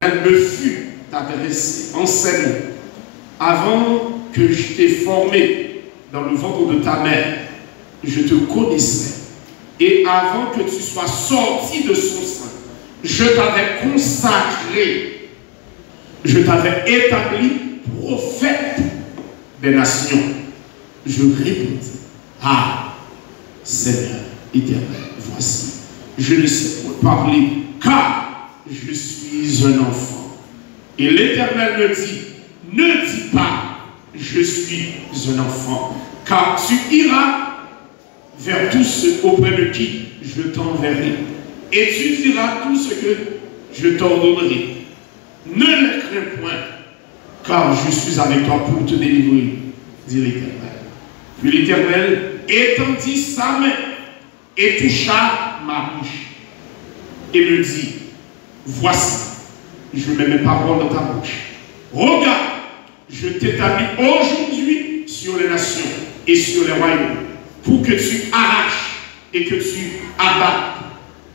elle me fut adressée, enseignée, avant que je t'ai formé dans le ventre de ta mère, je te connaissais. Et avant que tu sois sorti de son sein, je t'avais consacré, je t'avais établi prophète des nations. Je répondis, ah, Seigneur éternel, voici, je ne sais pas parler, car je suis un enfant. Et l'Éternel me dit, ne dis pas, je suis un enfant, car tu iras vers tous ceux auprès de qui je t'enverrai. Et tu diras tout ce que je t'ordonnerai. Ne les crains point, car je suis avec toi pour te délivrer, dit l'Éternel. Puis l'Éternel étendit sa main et toucha ma bouche et me dit, voici, je mets mes paroles dans ta bouche. Regarde, je t'établis aujourd'hui sur les nations et sur les royaumes, pour que tu arraches et que tu abattes,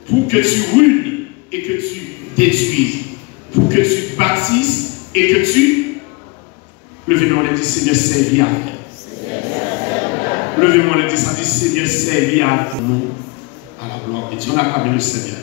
pour que tu ruines et que tu détruises, pour que tu bâtisses et que tu... Levez-moi les dit, Seigneur, servis à moi. Levez-moi les dit, ça dit, Seigneur, servis à nous, à la gloire de Dieu. On acclame le Seigneur.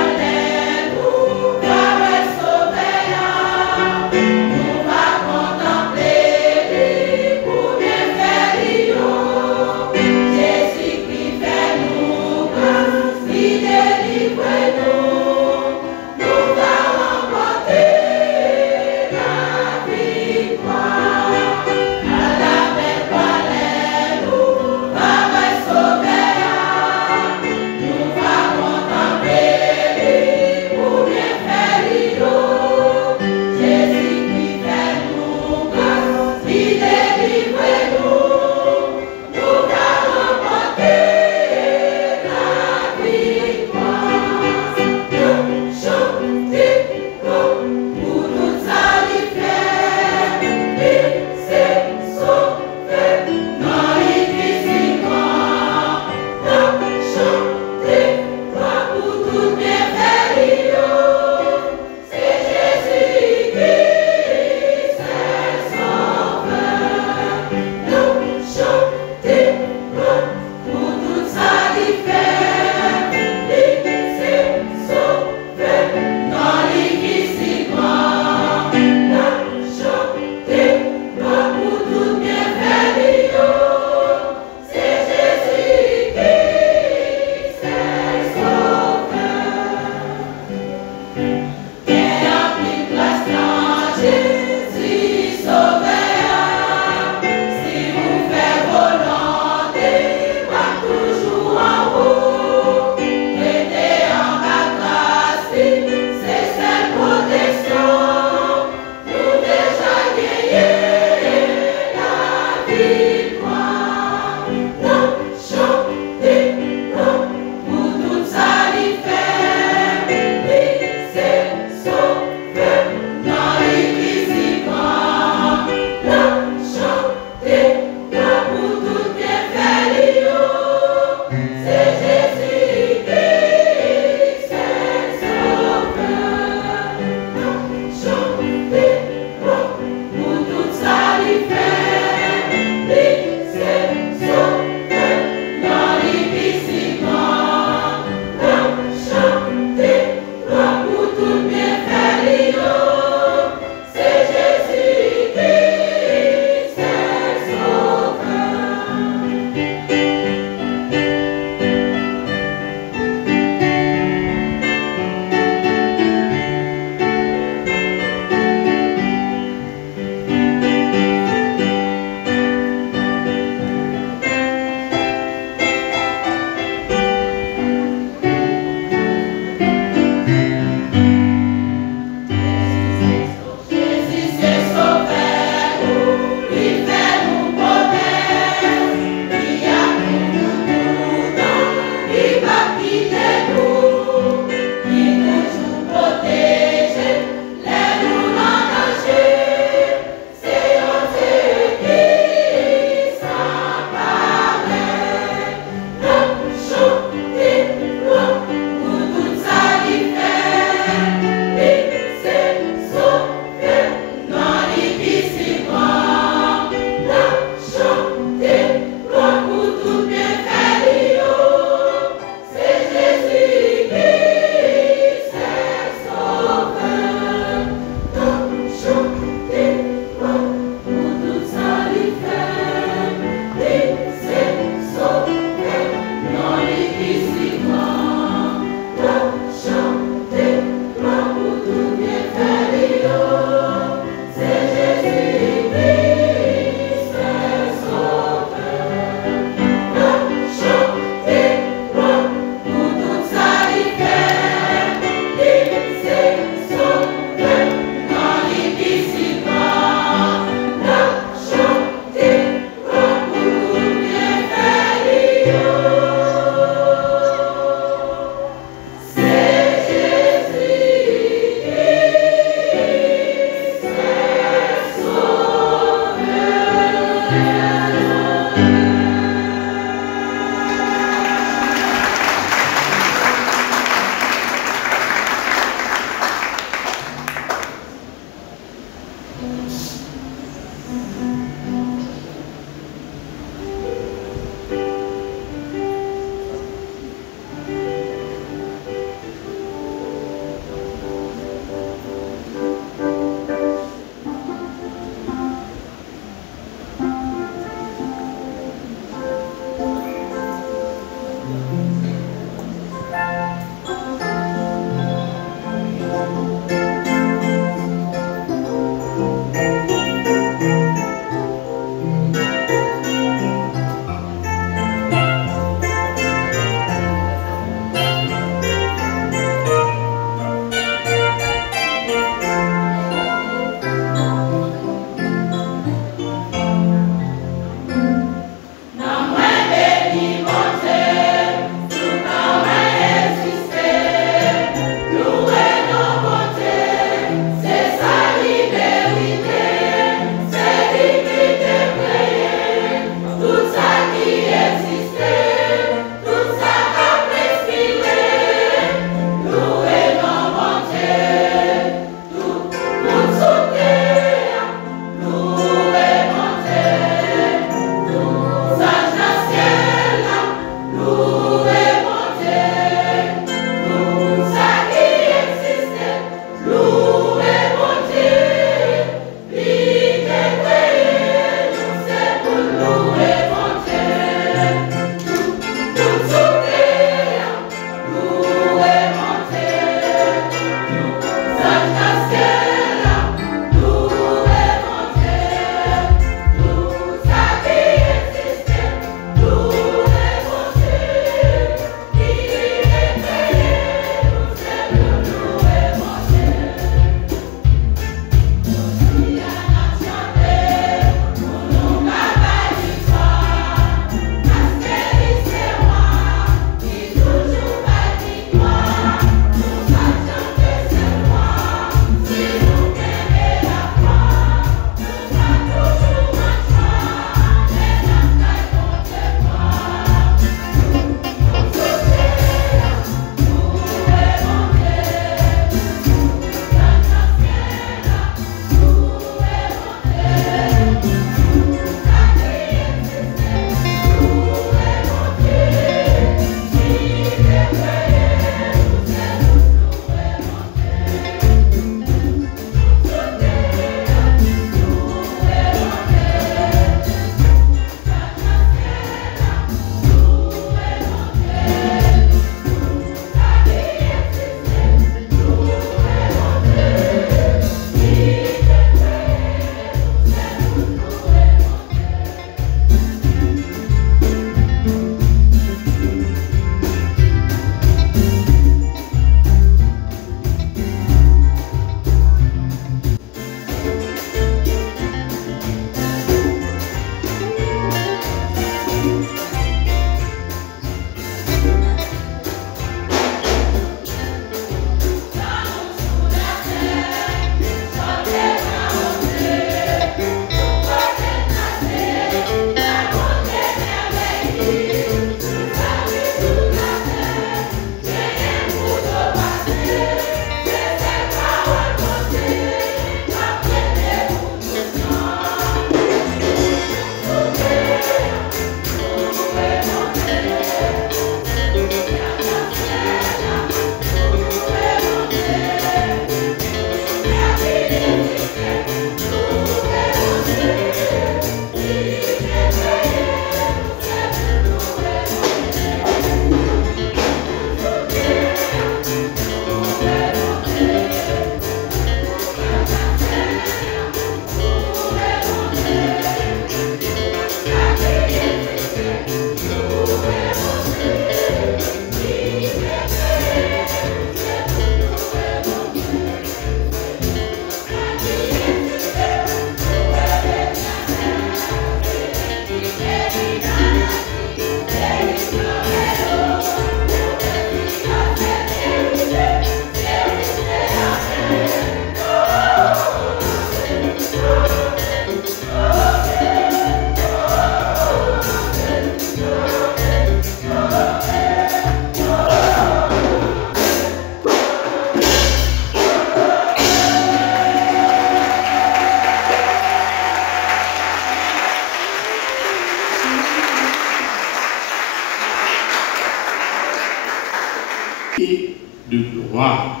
et de gloire.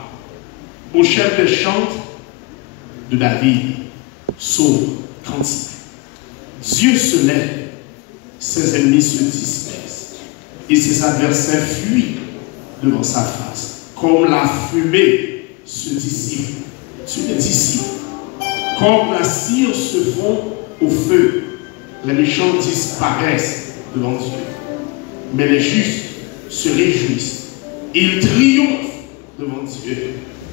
Au chef des chants de David, psaume cantique. Dieu se lève, ses ennemis se dispersent, et ses adversaires fuient devant sa face. Comme la fumée se dissipe sur les disciples, comme la cire se fond au feu, les méchants disparaissent devant Dieu. Mais les justes se réjouissent, ils triomphent devant Dieu.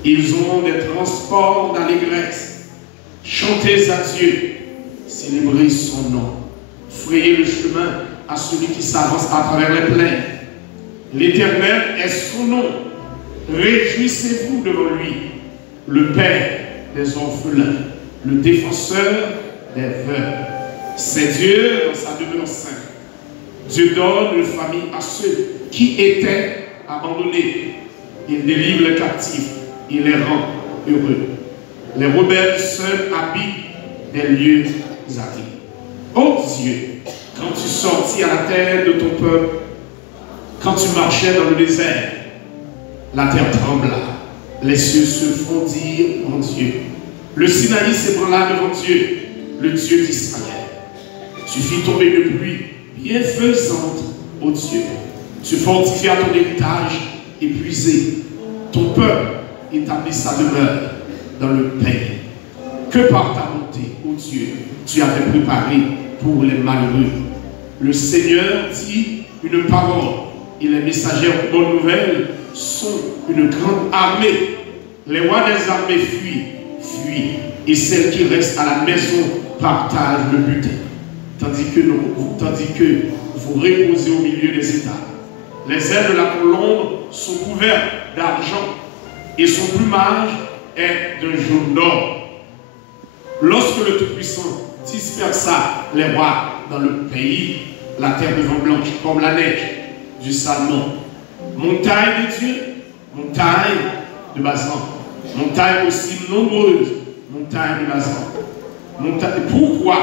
Ils auront des transports d'allégresse. Chantez à Dieu, célébrez son nom. Frayez le chemin à celui qui s'avance à travers les plaines. L'Éternel est son nom. Réjouissez-vous devant lui, le Père des orphelins, le défenseur des veuves. C'est Dieu dans sa demeure sainte. Dieu donne une famille à ceux qui étaient abandonnés. Il délivre les captifs, il les rend heureux. Les rebelles seuls habitent des lieux arides. Oh Dieu, quand tu sortis à la terre de ton peuple, quand tu marchais dans le désert, la terre trembla, les cieux se fondirent en Dieu. Le Sinaï s'ébranla devant Dieu, le Dieu d'Israël. Tu fis tomber une pluie bienfaisante, ô Dieu. Tu fortifia ton héritage épuisé. Ton peuple établit sa demeure dans le pays. Que par ta bonté, ô Dieu, tu avais préparé pour les malheureux. Le Seigneur dit une parole et les messagers aux bonnes nouvelles sont une grande armée. Les rois des armées fuient, et celles qui restent à la maison partagent le butin. Tandis que vous reposez au milieu des États. Les ailes de la colombe sont couvertes d'argent et son plumage est d'un jaune d'or. Lorsque le Tout-Puissant dispersa les rois dans le pays, la terre devint blanche comme la neige du Salmon. Montagne de Dieu, montagne de Basan, montagne aussi nombreuse, montagne de Basan. Pourquoi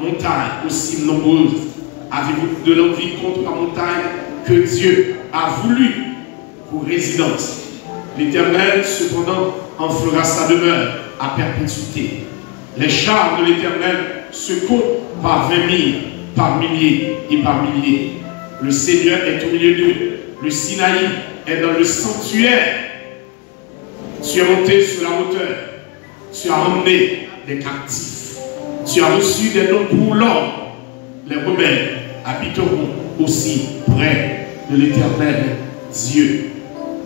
montagne aussi nombreuse avez-vous de l'envie contre la montagne que Dieu a voulu pour résidence? L'Éternel, cependant, en fera sa demeure à perpétuité. Les chars de l'Éternel se comptent par 20 000, par milliers et par milliers. Le Seigneur est au milieu d'eux. Le Sinaï est dans le sanctuaire. Tu es monté sur la hauteur. Tu as emmené des captifs. Tu as reçu des dons pour l'homme. Les rebelles habiteront aussi près de l'Éternel Dieu.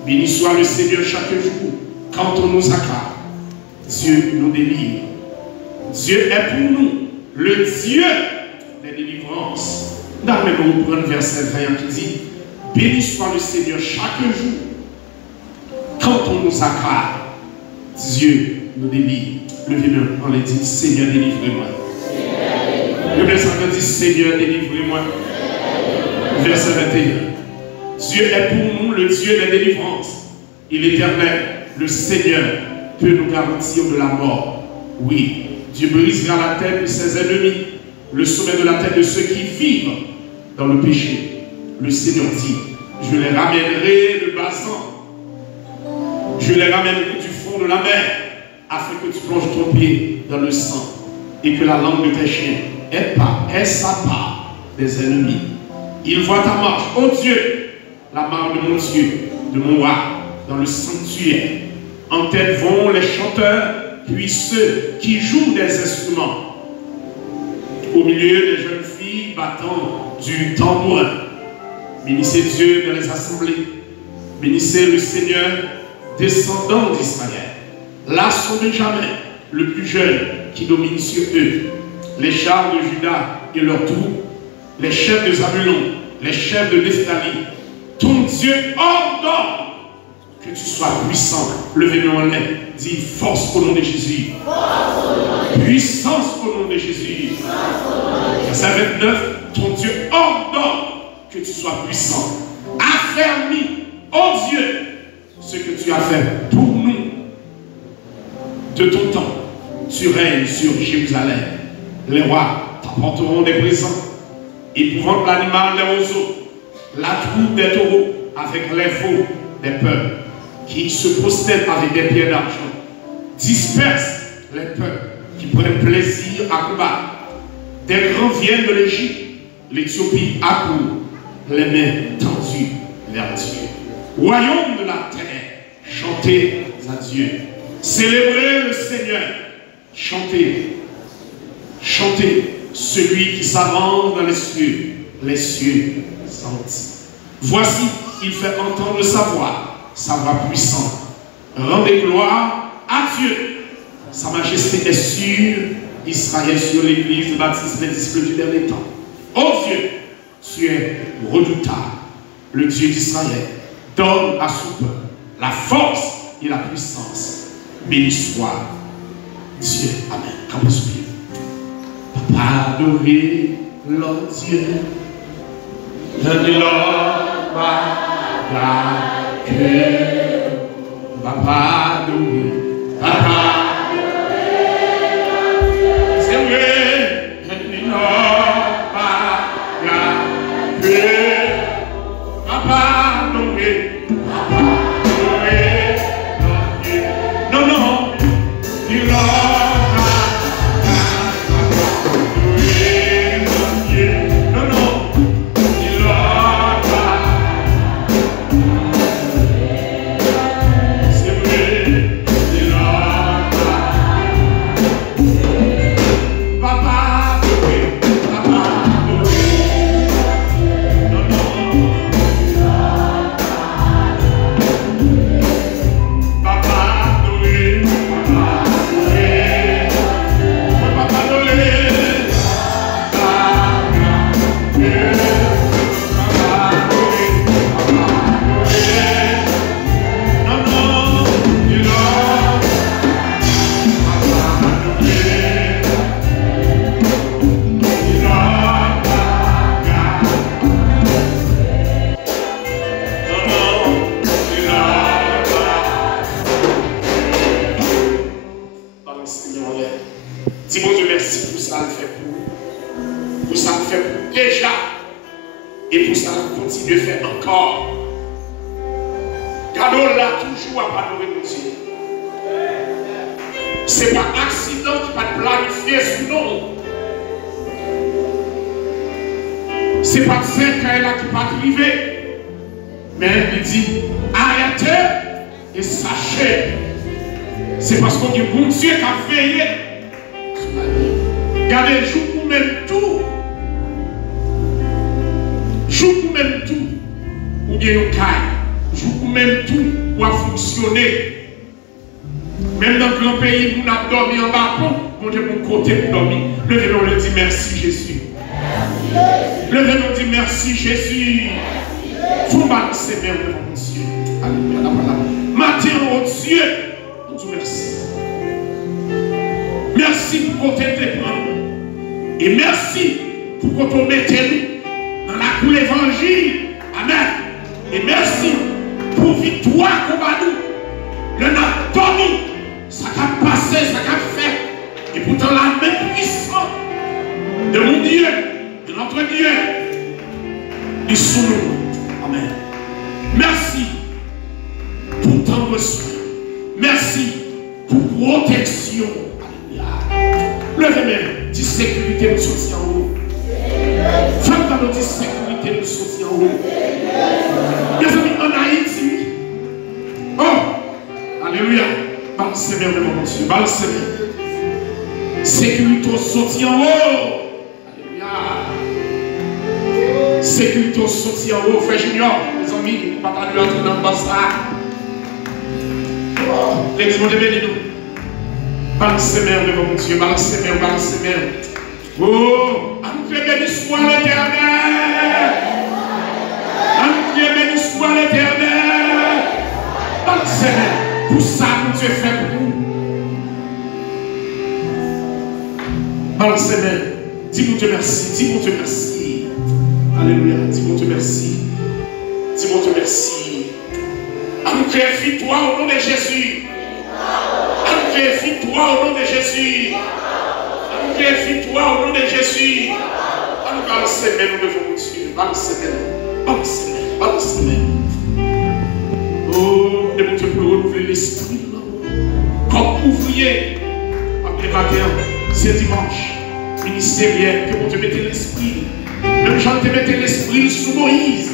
Béni soit le Seigneur chaque jour. Quand on nous accable, Dieu nous délivre. Dieu est pour nous le Dieu des délivrances. Dans le nous prendre verset 20 qui dit: béni soit le Seigneur chaque jour. Quand on nous accable, Dieu nous délivre. Levez-nous en les dit: Seigneur, délivre-moi. Le verset dit: Seigneur, délivre-moi. Verset 21. Dieu est pour nous le Dieu des délivrances. Et l'Éternel, le Seigneur, peut nous garantir de la mort. Oui, Dieu brisera la tête de ses ennemis, le sommet de la tête de ceux qui vivent dans le péché. Le Seigneur dit: je les ramènerai de Basan. Je les ramènerai du fond de la mer, afin que tu plonges ton pied dans le sang et que la langue de tes chiens est sa part des ennemis. Il voit ta marche, ô Dieu, la marche de mon Dieu, de mon roi, dans le sanctuaire. En tête vont les chanteurs, puis ceux qui jouent des instruments. Au milieu des jeunes filles battant du tambourin. Bénissez Dieu dans les assemblées. Bénissez le Seigneur, descendant d'Israël. Là sont Benjamin, le plus jeune, qui domine sur eux. Les chars de Juda et leurs troupes, les chefs de Zabulon, les chefs de Nephtali. Ton Dieu ordonne que tu sois puissant. Levez-nous en l'air. Dis force au nom de Jésus. Puissance au nom de Jésus. Verset 29. Ton Dieu ordonne que tu sois puissant. Affermis, ô Dieu, ce que tu as fait pour nous. De ton temps, tu règnes sur Jérusalem. Les rois t'apporteront des présents. Épouvante l'animal, les roseaux, la troupe des taureaux avec les veaux des peuples. qui se prosternent avec des pierres d'argent. Disperse les peuples qui prennent plaisir à combattre. Des grands viennent de l'Égypte, l'Éthiopie accourt, les mains tendues vers Dieu. Royaume de la terre, chantez à Dieu. Célébrez le Seigneur. Chantez, chantez celui qui s'avance dans les cieux sentis. Voici, il fait entendre sa voix puissante. Rendez gloire à Dieu. Sa majesté est sur Israël, sur l'église de baptiste des disciples du dernier temps. Oh Dieu, tu es redoutable, le Dieu d'Israël. Donne à son peuple la force et la puissance. Béni soit Dieu. Amen. Comme on soupire. Papa adoré, Lord Dieu. Donne-leur ma cœur. Papa adoré, papa. C'est vrai. Donne-leur ma cœur. Papa adoré. Dis bon Dieu merci pour ça le fait pour ça le fait pour déjà et pour ça le continue de faire encore. Gardons là toujours à adorer mon Dieu. C'est pas accident qui va planifier sur nous. C'est pas ça qu'elle a qui va arriver. Mais elle dit arrêtez et sachez. C'est parce qu'on dit bon Dieu qui a veillé. Regardez, joue pour même tout. Joue pour même tout. Ou bien nous caille. Joue pour même tout pour fonctionner. Même dans le grand pays, nous avons dormi en balcon. Nous avons mon côté pour dormir. Levez-nous et dit merci Jésus. Levez-nous et dit merci Jésus. Vous balancez bien devant mon Dieu. Alléluia. Matin, oh Dieu, nous disons merci. Merci pour côté de prendre. Et merci pour qu'on te mette nous dans la cour l'évangile. Amen. Et merci pour victoire qu'on va nous. Le n'a dormi. Ça a passé, ça a fait. Et pourtant la main puissante de mon Dieu, de notre Dieu, est sous nous. Amen. Merci pour tendre soin. Merci pour protection. Levez-moi, dis sécurité, nous sommes en haut. Faites dans notre sécurité, nous sommes en haut. Mes amis, en Haïti. Oh, alléluia. Balancez bien devant mon Dieu. Balancez bien. Sécurité, nous sommes en haut. Alléluia. Sécurité, nous sommes en haut. Frère Junior, mes amis, papa lui entre dans le bassin. L'église de béni nous. Balancez bien devant mon Dieu, balancez bien, balancez bien. Oh, à Dieu béni soit l'Éternel. À Dieu béni soit l'Éternel. Balancez bien. Pour ça, mon Dieu fait pour nous. Balancez bien. Dis mon Dieu merci, dis mon Dieu merci. Alléluia, dis mon Dieu merci. Dis mon Dieu merci. À nous créer toi au nom de Jésus. Glorifie-toi au nom de Jésus. Glorifie-toi au nom de Jésus. Balancez bien nous devant Dieu. Balancez bien. Balancez bien. Balancez bien. Oh, de mon Dieu pour ce dimanche ministériel, que mon Dieu mette l'esprit. Même Jean te mette l'esprit sous Moïse.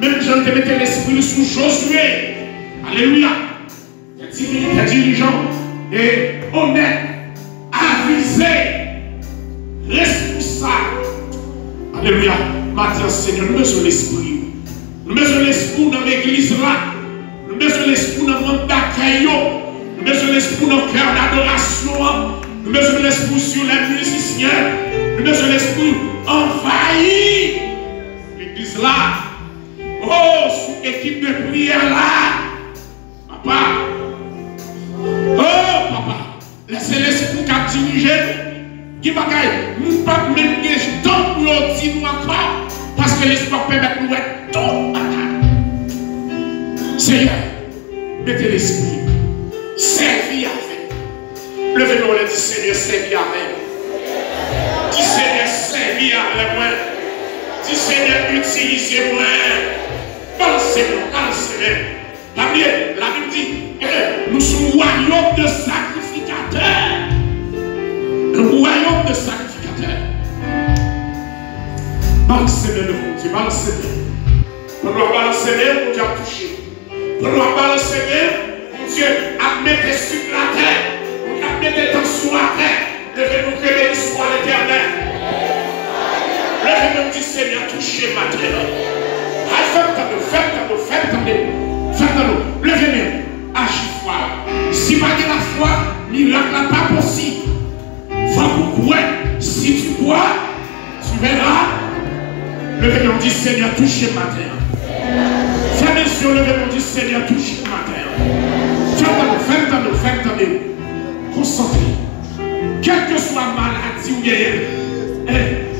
Même Jean te mette l'esprit sous Josué. Alléluia. Les dirigeants et honnêtes, avisés, responsables. Alléluia. Maintenant, Seigneur, nous mettons l'esprit. Nous mettons l'esprit dans l'église là. Nous mettons l'esprit dans le monde d'accueil. Nous mettons l'esprit dans le cœur d'adoration. Nous mettons l'esprit sur les musiciens. Nous mettons l'esprit envahi. L'église là. Oh, sous équipe de prière là. Papa. Oh, papa. Laissez l'esprit qui a dirigé. Qui va gagner. Nous ne pouvons pas même gagner tant pour dire nous encore. Parce que l'espoir permet de nous être tout. Seigneur, mettez l'esprit. Servis avec. Levez-nous et dis Seigneur, servis avec. Dis Seigneur, servis avec moi. Dis Seigneur, utilisez-moi. Balancez-moi, balancez-moi. La Bible dit que nous sommes royaume de sacrificateurs. Le royaume de sacrificateurs. Balancez-moi le bon Dieu, balancez-moi. Pour nous balancer, mon Dieu a touché. Pour nous balancer, mon Dieu a mis sur la terre. On a mis dans sur la terre. Levez-nous que béni soit l'Éternel. Levez-nous, dit Seigneur, touchez ma terre. Faites-nous. Levez-nous. Agis foi. Si pas de la foi, miracle n'est pas possible. Va pourquoi, si tu crois, tu verras. Levez-nous, dit Seigneur, touchez ma terre. Fais mes yeux, levez-nous, dit Seigneur, touchez ma terre. Faites-nous. Concentrez. Quelle que soit maladie ou guerre,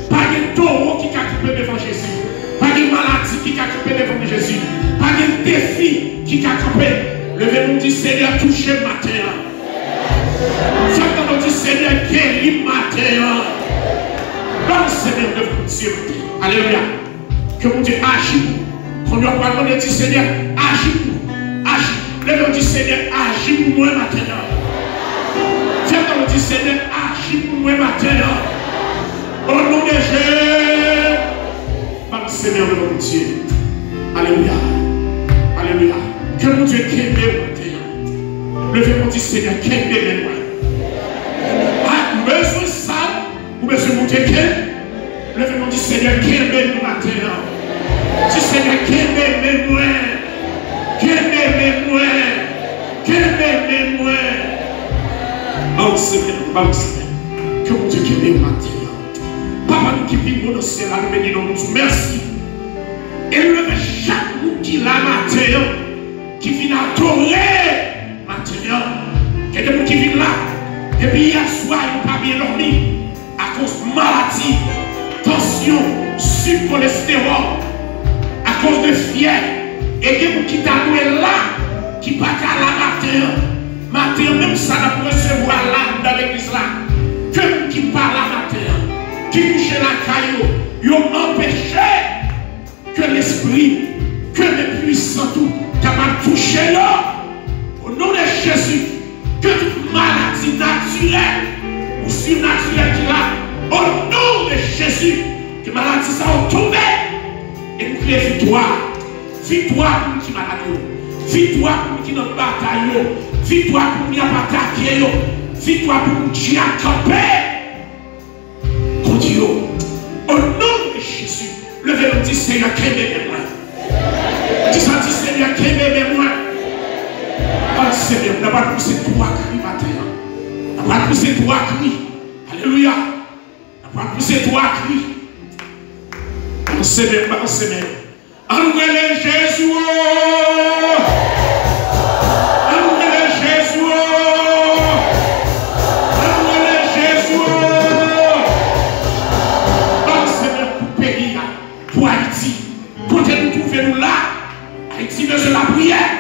pas de taureau qui a coupé devant Jésus. Pas de maladie qui a coupé devant Jésus. Pas de défi qui a coupé. Levez-nous, dit Seigneur, touchez ma terre. Faites-nous, dit Seigneur, guéris ma terre. Dans le Seigneur devant Dieu. Alléluia. Que mon Dieu agit. Qu'on doit parler, dit Seigneur, agis. Levez-nous, dit Seigneur, agis pour moi ma terre. Faites-nous, dit Seigneur, agis pour moi ma terre. Au nom de Jésus. Par le Seigneur de mon Dieu. Alléluia. Alléluia. Que mon Dieu qu'aime ma terre. Levez-nous, dit Seigneur, qu'aime moi. Ah, besoin ça, ou besoin mon Dieu qu'aime. Levez-nous, dit Seigneur, qu'aime ma terre. Dis Seigneur, qu'aime moi. Qu'aime moi. Oh Seigneur, que mon Dieu qu'aime ma terre. Papa, nous qui vivons dans ce ciel, nous bénissons nous. Merci. Et levez chaque nous qui l'a matin, qui vient adorer matin. Et de nous qui vivent là, depuis hier soir, ils n'ont pas bien dormi à cause de maladie, tension, cholestérol, à cause de fièvre. Et de nous qui t'avouent là, qui pas qu'à la matin, même ça n'a pas recevoir l'âme dans l'église là. Que nous qui parlent la matin, qui touchent la caillou, ils ont empêché que l'esprit, que les puissants tout, capable de toucher là, au nom de Jésus, que toute maladie naturelle ou surnaturelle qui là, au nom de Jésus, que maladie ça a tombé, et nous crions victoire. Victoire pour qui malade, victoire pour qui dans la bataille, victoire pour qui n'a pas attaqué, victoire pour qui a campé. Dieu, au nom de Jésus, levez-le, dit Seigneur, qu'aimez moi. Dis ça, dit Seigneur, qu'aimez moi. Oh Seigneur, on n'a pas poussé trois cris matin. On n'a pas poussé trois cris. Alléluia. On n'a pas poussé trois cris. Oh Seigneur, oh Seigneur. Envoyez Jésus. Haïti besoin de la prière.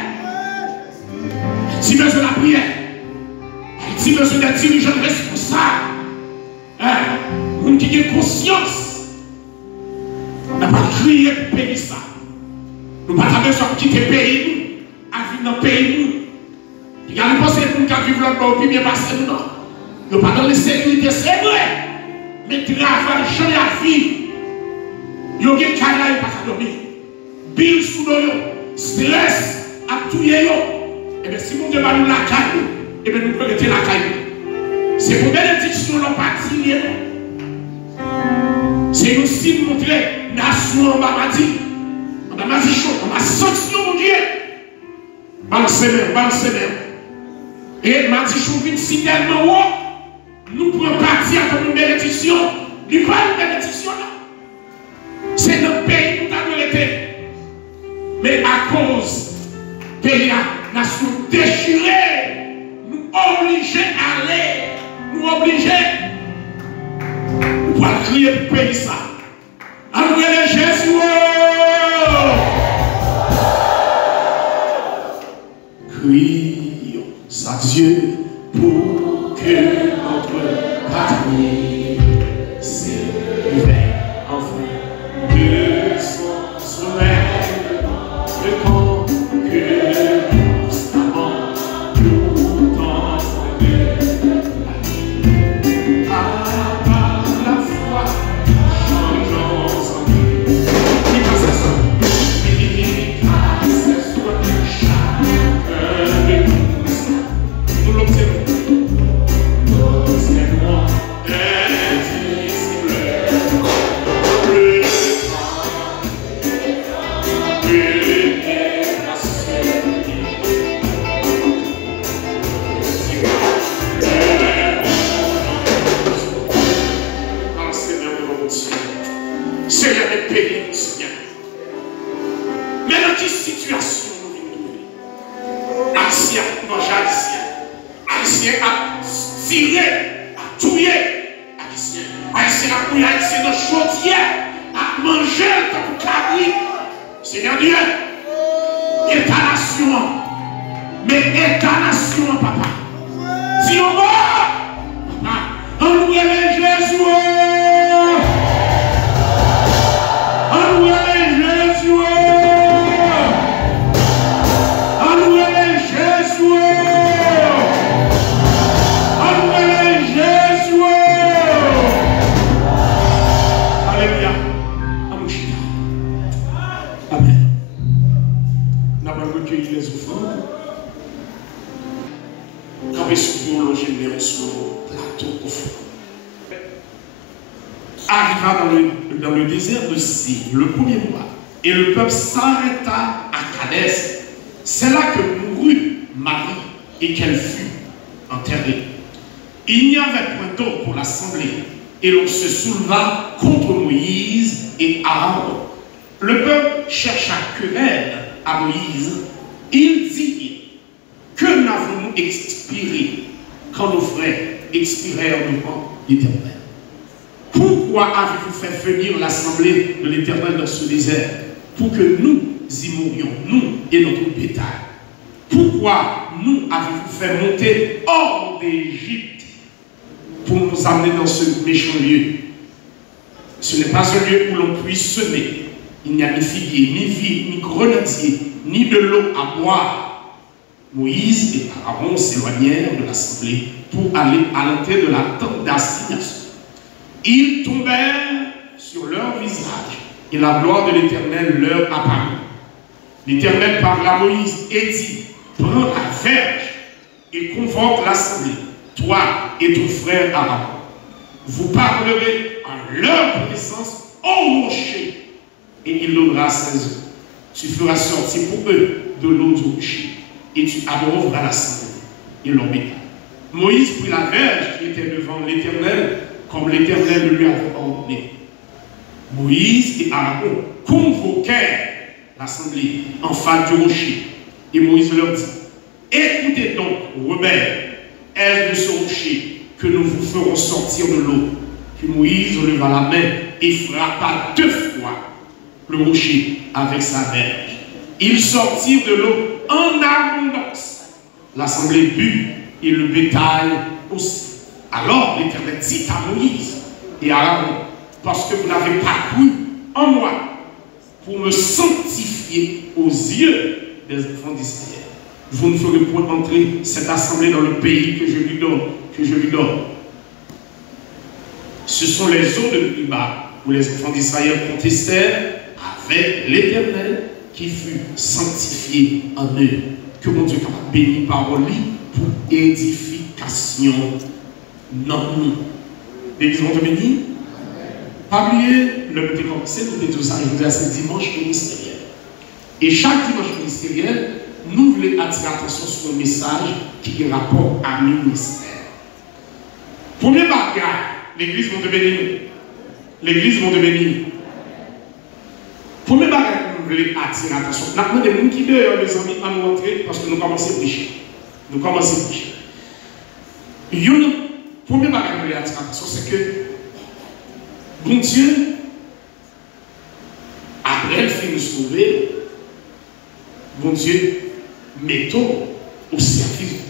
Haïti besoin de la prière. Haïti besoin des dirigeants responsables. Nous qui avons conscience. On n'a pas crié pour payer ça. Nous n'avons pas besoin de quitter le pays, à vivre dans le pays. Il y a une pensée pour nous qui vivent là-bas, puis bien passer nous. Ils pas dans l'insécurité, c'est vrai. Mais travail, j'en ai à vivre. Ils ont des canailles pas à dormir. Bill sous l'eau, stress à tout yé. Et bien si mon Dieu va nous la caille, et bien nous pouvons rester la caille. C'est pour bénédiction non pas tirée. C'est aussi de montrer nation en Bamadi. En Bamadi chaud, on a sanction mon Dieu. Balancez même. Et Bamadi chaud vient si tellement haut, nous pouvons partir comme une bénédiction. Il pas une bénédiction là. C'est notre pays où nous avons été. Mais à cause de la nation déchirée, nous obligés à aller, nous obligés. Nous pouvons crier pour le pays ça. Alléluia Jésus. Crions à Dieu pour que notre patrie s'éveille enfin de son sommeil. Le temps que constamment nous tendons à la foi, changeons en Dieu. Et quand ça sonne, chacun de nous l'observons. Seigneur, les pays, Seigneur. Mais dans quelle situation nous vivons? Haïtien, non, Haïtien a tiré, a tué. Haïtien a pris Haïtien dans chaudière, a mangé comme cabri. Seigneur Dieu, État-nation. Mais État-nation, papa. Si on va, papa, on nous réveille Jésus. Les offrandes, quand ils sont logés sur le plateau au fond. Arriva dans le désert de Sin le premier mois, et le peuple s'arrêta à Kadès. C'est là que mourut Marie et qu'elle fut enterrée. Il n'y avait point d'eau pour l'assemblée, et l'on se souleva contre Moïse et Aaron. Le peuple chercha querelle à Moïse. Il dit, que n'avons-nous expiré quand nos frères expirèrent devant l'Éternel? Pourquoi avez-vous fait venir l'assemblée de l'Éternel dans ce désert pour que nous y mourions, nous et notre bétail? Pourquoi nous avez-vous fait monter hors d'Égypte pour nous amener dans ce méchant lieu? Ce n'est pas un lieu où l'on puisse semer. Il n'y a ni figuier, ni vigne, ni grenadier, ni de l'eau à boire. Moïse et Aaron s'éloignèrent de l'assemblée pour aller à l'entrée de la tente d'assignation. Ils tombèrent sur leur visage et la gloire de l'Éternel leur apparut. L'Éternel parla à Moïse et dit, prends la verge et convoque l'assemblée, toi et ton frère Aaron. Vous parlerez en leur présence au rocher et il donnera ses eaux. Tu feras sortir pour eux de l'eau du rocher et tu abreuveras l'assemblée et leur bétail. Moïse prit la verge qui était devant l'Éternel comme l'Éternel le lui avait ordonné. Moïse et Aaron convoquèrent l'assemblée en face du rocher et Moïse leur dit, écoutez donc, rebelles, est-ce de ce rocher que nous vous ferons sortir de l'eau? Puis Moïse leva la main et frappa 2 fois le rocher avec sa verge. Ils sortirent de l'eau en abondance. L'assemblée but et le bétail aussi. Alors l'Éternel dit à Moïse et à Aaron, parce que vous n'avez pas cru en moi pour me sanctifier aux yeux des enfants d'Israël, vous ne ferez point entrer cette assemblée dans le pays que je lui donne, Ce sont les eaux de Meriba où les enfants d'Israël contestèrent avec l'Éternel qui fut sanctifié en eux. Que mon Dieu capable bénir parole pour édification. Non, nous. L'église vont te bénir. Pas oublier, le petit commencé, nous dit tout ça, je vous dis, c'est dimanche ministériel. Et chaque dimanche ministériel, nous voulons attirer l'attention sur un message qui a rapport à ministère. Premier bagage, l'église vont te bénir. L'église vont te bénir. Premier bagage que nous voulons attirer l'attention. Maintenant, des gens qui dehors, mes amis, à nous rentrer parce que nous commençons à prêcher. Nous commençons à prêcher. Premier bagage que nous voulons attirer l'attention, c'est que bon Dieu, après le film sauvé, bon Dieu, mettons au service.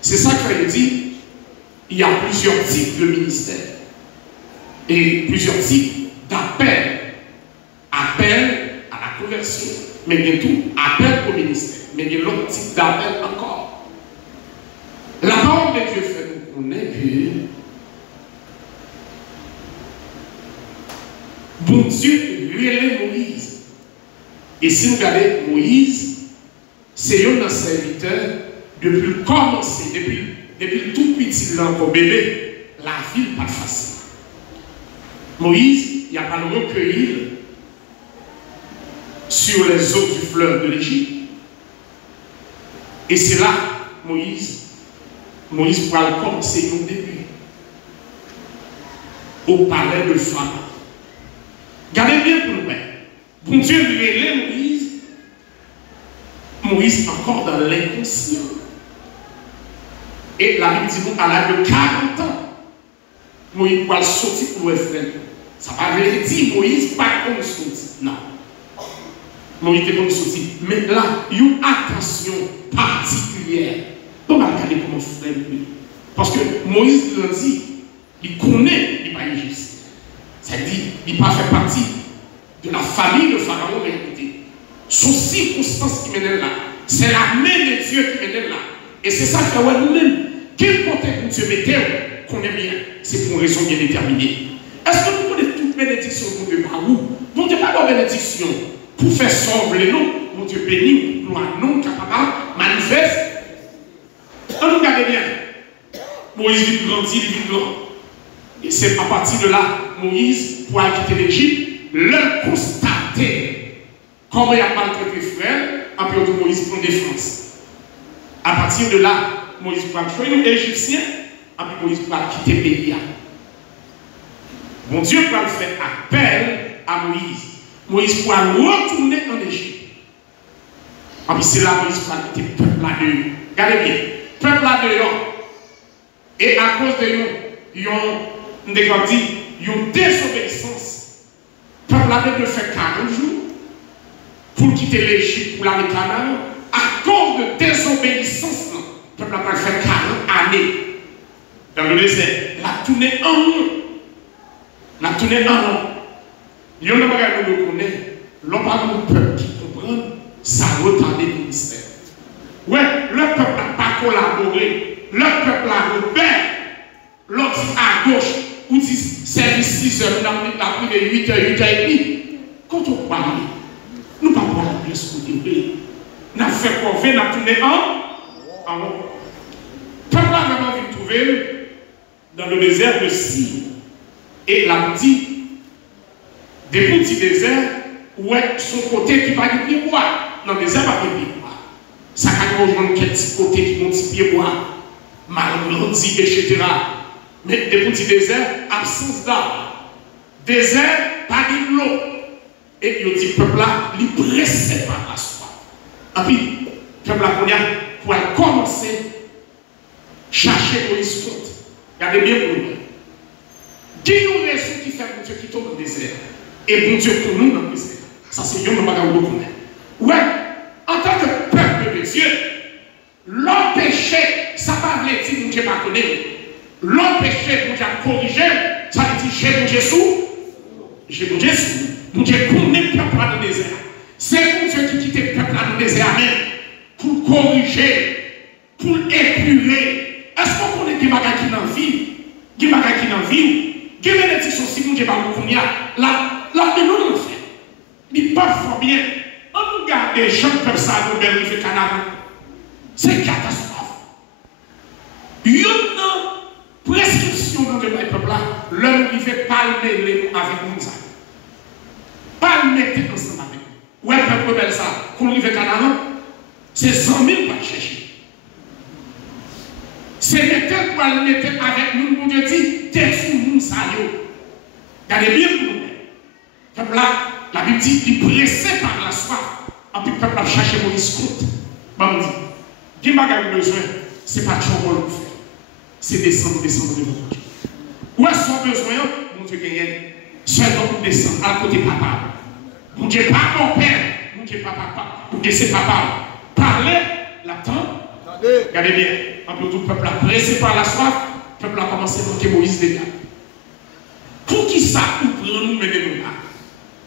C'est ça qu'il dit. Il y a plusieurs types de ministères et plusieurs types d'appels. Appel à la conversion, mais bientôt appel au ministère. Mais il y a l'autre type d'appel encore. La parole de Dieu fait nous connaître que bon Dieu lui est Moïse. Et si vous regardez Moïse, c'est un serviteur depuis le commencer, depuis tout petit encore bébé, la vie n'est pas facile. Moïse, il n'y a pas le recueillir sur les eaux du fleuve de l'Égypte. Et c'est là, Moïse pourra commencer au début, au palais de Pharaon. Regardez bien pour nous. Bon Dieu lui est Moïse encore dans l'inconscient. Et la Bible dit à l'âge de 40 ans, Moïse va sortir pour le frère. Ça va veut dire Moïse pas comme sortir. Non. Moïse était comme sortir. Mais là, il y a une attention particulière. On va regarder comment frère lui. Parce que Moïse l'a dit, il connaît, il n'est pas égyptien. C'est-à-dire, il n'a pas fait partie de la famille de Pharaon, mais écoutez, son circonstance qui mène là, c'est la main de Dieu qui mène là. Et c'est ça que nous-mêmes, quel côté que Dieu mettait, qu'on aime bien, c'est pour une raison bien déterminée. Est-ce que vous connaissez toute bénédiction pour Dieu par où? Bon Dieu, pas de bénédiction pour faire sauver les noms, mon Dieu béni, pour un nom capable, manifeste. On nous regarde bien. Moïse vit grandi, il vit grand. Et c'est à partir de là, Moïse, pour quitter l'Égypte, leur constater comment il a maltraité frère, après Moïse prend défense. À partir de là, Moïse pourra tuer les Égyptiens, après Moïse pourra quitter le pays. Mon Dieu pourra faire appel à Moïse. Moïse pourra retourner en Égypte. Et puis c'est là Moïse pourra quitter le peuple là-dedans. Regardez bien, peuple là-dedans. Et à cause de une désobéissance, le peuple là-dedans fait 40 jours pour quitter l'Égypte pour aller Canaan. À cause de désobéissance, le peuple a fait 40 années dans le désert. La tournée en rond. La tournée en rond. Il y a un bagage que nous connaissons. L'homme a un peuple qui comprend, ça retarde le ministère. Ouais, le peuple n'a pas collaboré. Le peuple a rebelle. L'autre à gauche, ou dit service 6 heures, nous avons pris de 8 heures, 8 heures et demie. Quand on parle, nous ne parlons pas de ce qu'on dit. Nous avons fait quoi? Nous avons tourné en rond. Le peuple a vraiment vu trouver dans le désert de Sine. Et la dit, des petits déserts, ouais, son côté qui va du pied bois. Dans le désert, pas de pied bois. Ça va rejoindre quel petit côté qui monte pied bois, mal grandi, etc. Mais des petits déserts, absence d'arbre. Désert, pas de l'eau. Et il dit, peuple là, il presse par la soif. Et puis, peuple là, pour commencer à chercher Moïse compte. Regardez bien pour nous. Qui nous raison qui fait bon Dieu qui tombe dans le désert? Et bon Dieu pour nous dans le désert. Ça, c'est un bagage de beaucoup. Ouais, en tant que peuple de Dieu, l'empêcher, ça va dire que bon Dieu pas connaît. L'empêcher, bon Dieu a corrigé, ça veut dire j'ai bon Dieu sous. J'ai bon Dieu sous. Bon Dieu connaît le peuple dans le désert. C'est bon Dieu qui quitte le peuple dans le désert même pour corriger, pour épurer. Est-ce qu'on connaît des bagages qui n'en vivent? Des bagages qui n'en vivent? Des bénédictions Dieu va nous connaître. La nous l'en fait. Il pas fort bien. On nous garde les gens comme ça, nous belles rives Canada. C'est catastrophe. Il y a une prescription dans le peuple là. L'homme qui fait palmer les mots avec nous. Palmer ensemble avec nous. Ouais, peuple belle ça. Qu'on rive Canada, c'est 100 000 pour chercher. C'est mettre pour le mettre avec nous, mon Dieu dit, t'es fou, nous, ça y est. Regardez bien pour nous. Peuple là, la Bible dit, il pressé par la soif. Et puis le peuple a cherché Moïse compte. Bon, dit, qui m'a besoin, c'est pas trop bon le faire. C'est descendre de votre Dieu. Où est-ce qu'on a besoin, mon Dieu gagne. Seulement pour descendre à côté papa. Mon Dieu, pas mon père. Mon Dieu, pas papa. Mon Dieu, c'est papa. Parlez, l'attend. Regardez bien. Un peu tout le peuple a pressé par la soif. Le peuple a commencé à manquer Moïse déjà. Pour qui ça nous prend nous mener nous là?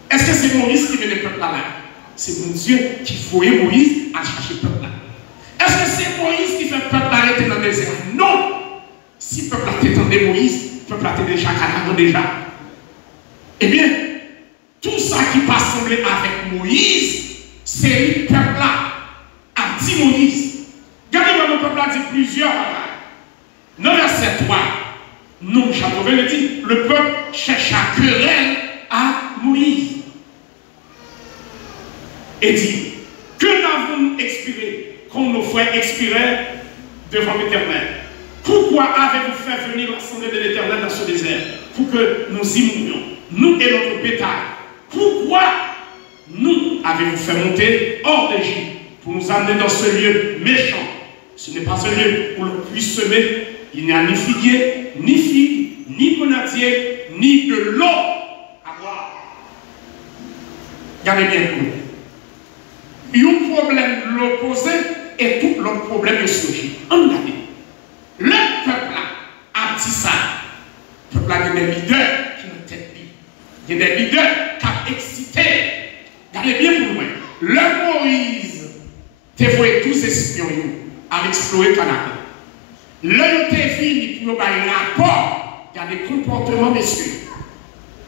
Est-ce que c'est Moïse qui mène le peuple là? C'est mon Dieu qui voyait Moïse à chercher le peuple là. Est-ce que c'est Moïse qui fait le peuple arrêter dans le désert? Non! Si le peuple a attendu Moïse, le peuple a déjà Canaan déjà. Eh bien, tout ça qui passe sembler avec Moïse, c'est le peuple là a dit Moïse. Regardez-moi, le peuple a dit plusieurs. Dans le verset 3, nous, Chateauvel le dit, le peuple cherche à querelle à Moïse. Et dit, que n'avons-nous expiré comme nos frères expiraient devant l'Éternel? Pourquoi avez-vous fait venir l'assemblée de l'Éternel dans ce désert pour que nous y mourions, nous et notre bétail? Pourquoi nous avez-vous fait monter hors d'Égypte pour nous amener dans ce lieu méchant? Ce n'est pas un lieu où l'on puisse semer. Il n'y a ni figuier, ni figue, ni grenadier, ni de l'eau à boire. Regardez bien pour nous. Il y a un problème de l'opposé et tout l'autre problème de surgit. On regarde. Le peuple a dit ça. Le peuple a des leaders qui ont tête libre. Il y a des leaders qui ont excité. Regardez bien pour nous. Le Moïse, tu vois tous ces espions à explorer le Canada. L'homme t'est fini pour avoir un rapport. Il y a des comportements, messieurs.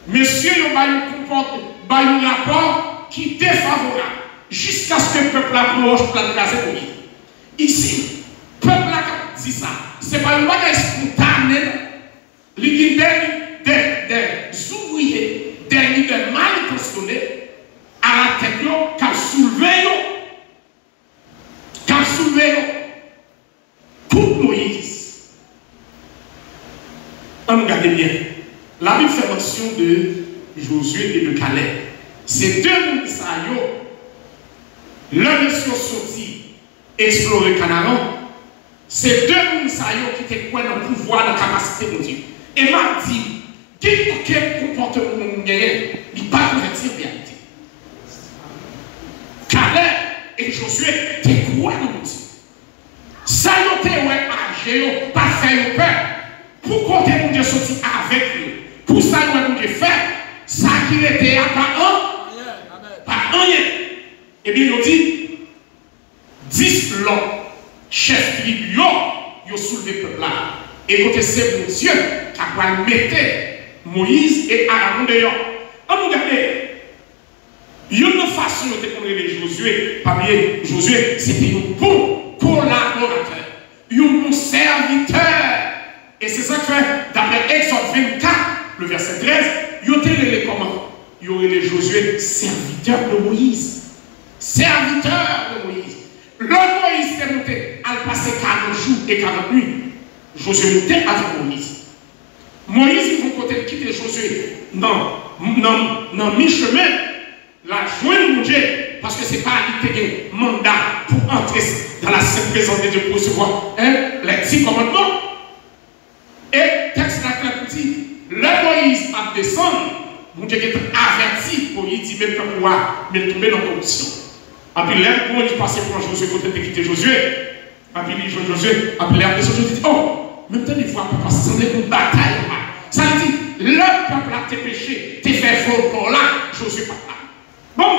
Messieurs, il y a un rapport qui est défavorable. Jusqu'à ce que le peuple approche pour la classe Moïse. Ici, le peuple a dit ça. Ce n'est pas une bagage spontanée. Il y a des ouvriers, des leaders mal intentionnés à la tête qui ont soulevé pour Moïse. On regarde bien. La Bible fait mention de Josué et de Caleb. Ces deux mondes, l'un de ceux sortis explorer Canaan. C'est deux mondes qui étaient quoi dans le pouvoir, dans la capacité de Dieu. Et m'a dit, quel comportement nous gagnons, il ne pas convertir en réalité. Caleb et Josué, t'es quoi dans Dieu? Ça y est, âgé, pas faire peur. Pour compter mon Dieu sorti avec lui. Pour ça, nous avons fait ça qui était à pas un. Et bien, il dit 10 l'homme, chef tribu, ils ont soulevé le peuple là. Et côté c'est mon Dieu qui a mettre Moïse et Aaron dehors. On regarde, il y a une façon de connaître Josué. Parmi Josué, c'était un bon collaborateur, un bon serviteur. Et c'est ça que fait, d'après Exode 24, le verset 13, il y a les comment? Il y aurait les Josué, serviteur de Moïse. Serviteur de Moïse. Le Moïse est monté, à passer 40 jours et 40 nuits. Josué montait avec Moïse. Moïse, il faut côté quitter Josué dans mi-chemin, la joie de Dieu, parce que ce n'est pas un mandat pour entrer dans la sainte présence de Dieu pour recevoir les 10 commandements. Et texte là dit, le Moïse a descendu, mon Dieu est averti pour lui dire même pas pouvoir, mais tomber dans la condition. Et puis là, pour il passait pour Josué, côté de quitter Josué. Et puis il Josué, après la pression, Josué dit, oh, même temps, il faut pas passer dans une bataille. Ça veut dire, le peuple a tes péchés, tes fait faux pour là, Josué pas là. Bon,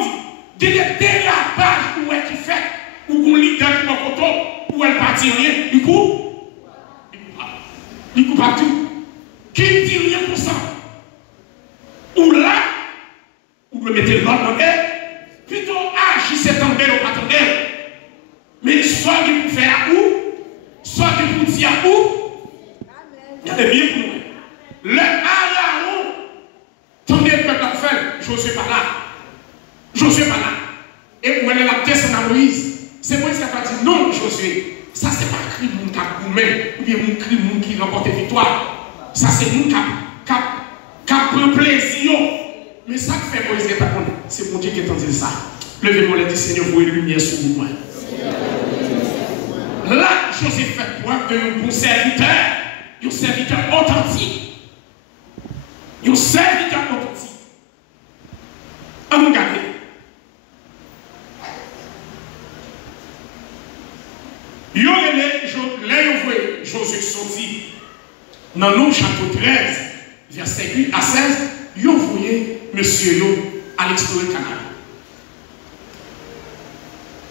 dit, il y a des dérapages où est-ce qu'il fait, où on lit dans le coton, où elle ne dit rien, du coup, il coupe pas tout. Qui ne dit rien pour ça? Et bien pour nous. Le Pharaon, tendez le peuple à faire, Josué pas là. Josué pas là. Et où elle est la descend à Moïse. C'est Moïse qui a dit non, Josué. Ça, c'est pas crime qui a gourmet, ou bien mon crime qui remporte victoire. Ça, c'est nous qui prend plaisir. Mais ça que fait Moïse, c'est mon Dieu qui entend ça. Levez-moi les dit, Seigneur, vous une lumière sur moi. Là, Josué fait preuve de bon serviteur, un serviteur authentique. Un serviteur authentique. On nous garde. Josué sorti dans le chapitre 13, verset 8 à 16, vous voyez monsieur à l'explorer le Canaan.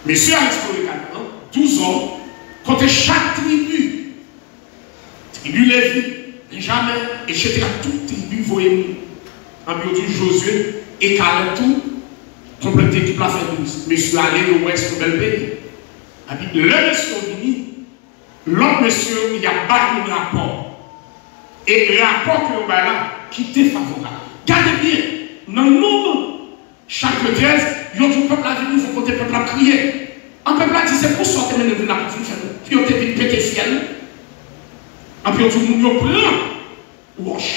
Monsieur à l'explorer le Canaan, 12 hommes, contre chaque tribu, Lévi, Benjamin, etc., toute tribu, voyez-vous, en biodie Josué, et Caleb tout, complété toute la fait 12. Monsieur allé au ouest au bel pays. Le monsieur venu, l'autre monsieur, il y a battu un rapport. Et le rapport que l'on a là, qui était favorable. Gardez bien, dans le moment, chapitre 13, il y a tout le peuple à venir, il faut que le peuple a crié. Un peuple a dit, c'est pour sortir de la petite famille. Puis on était pété fiel. Et puis on dit, nous avons plein. Wesh.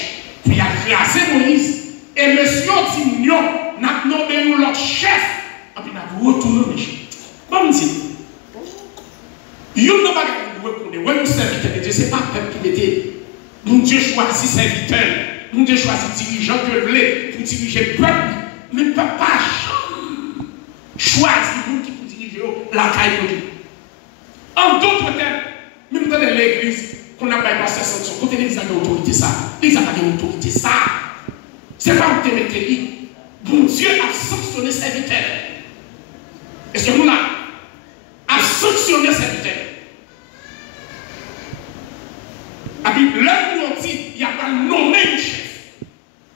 Puis il a crasé Moïse. Et monsieur dit, nous avons nommé notre chef. Et puis nous avons retourné le chef. Comment on dit? Yon ne va pas nous serviteur de Dieu, ce n'est pas le peuple qui l'était. Mon Dieu choisit serviteur, mon Dieu choisit dirigeant que voulait pour diriger le peuple, mais ne peut pas choisir nous qui pour diriger la caille. En d'autres termes, même dans l'église, qu'on n'a pas passé sanction, quand l'église a l'autorité, ça, l'église n'a pas l'autorité, ça. Ce n'est pas un témétérie. Mon Dieu a sanctionné serviteur. Est-ce que nous là? A sanctionné serviteur. Et puis, là où on dit, il n'y a pas nommé le chef.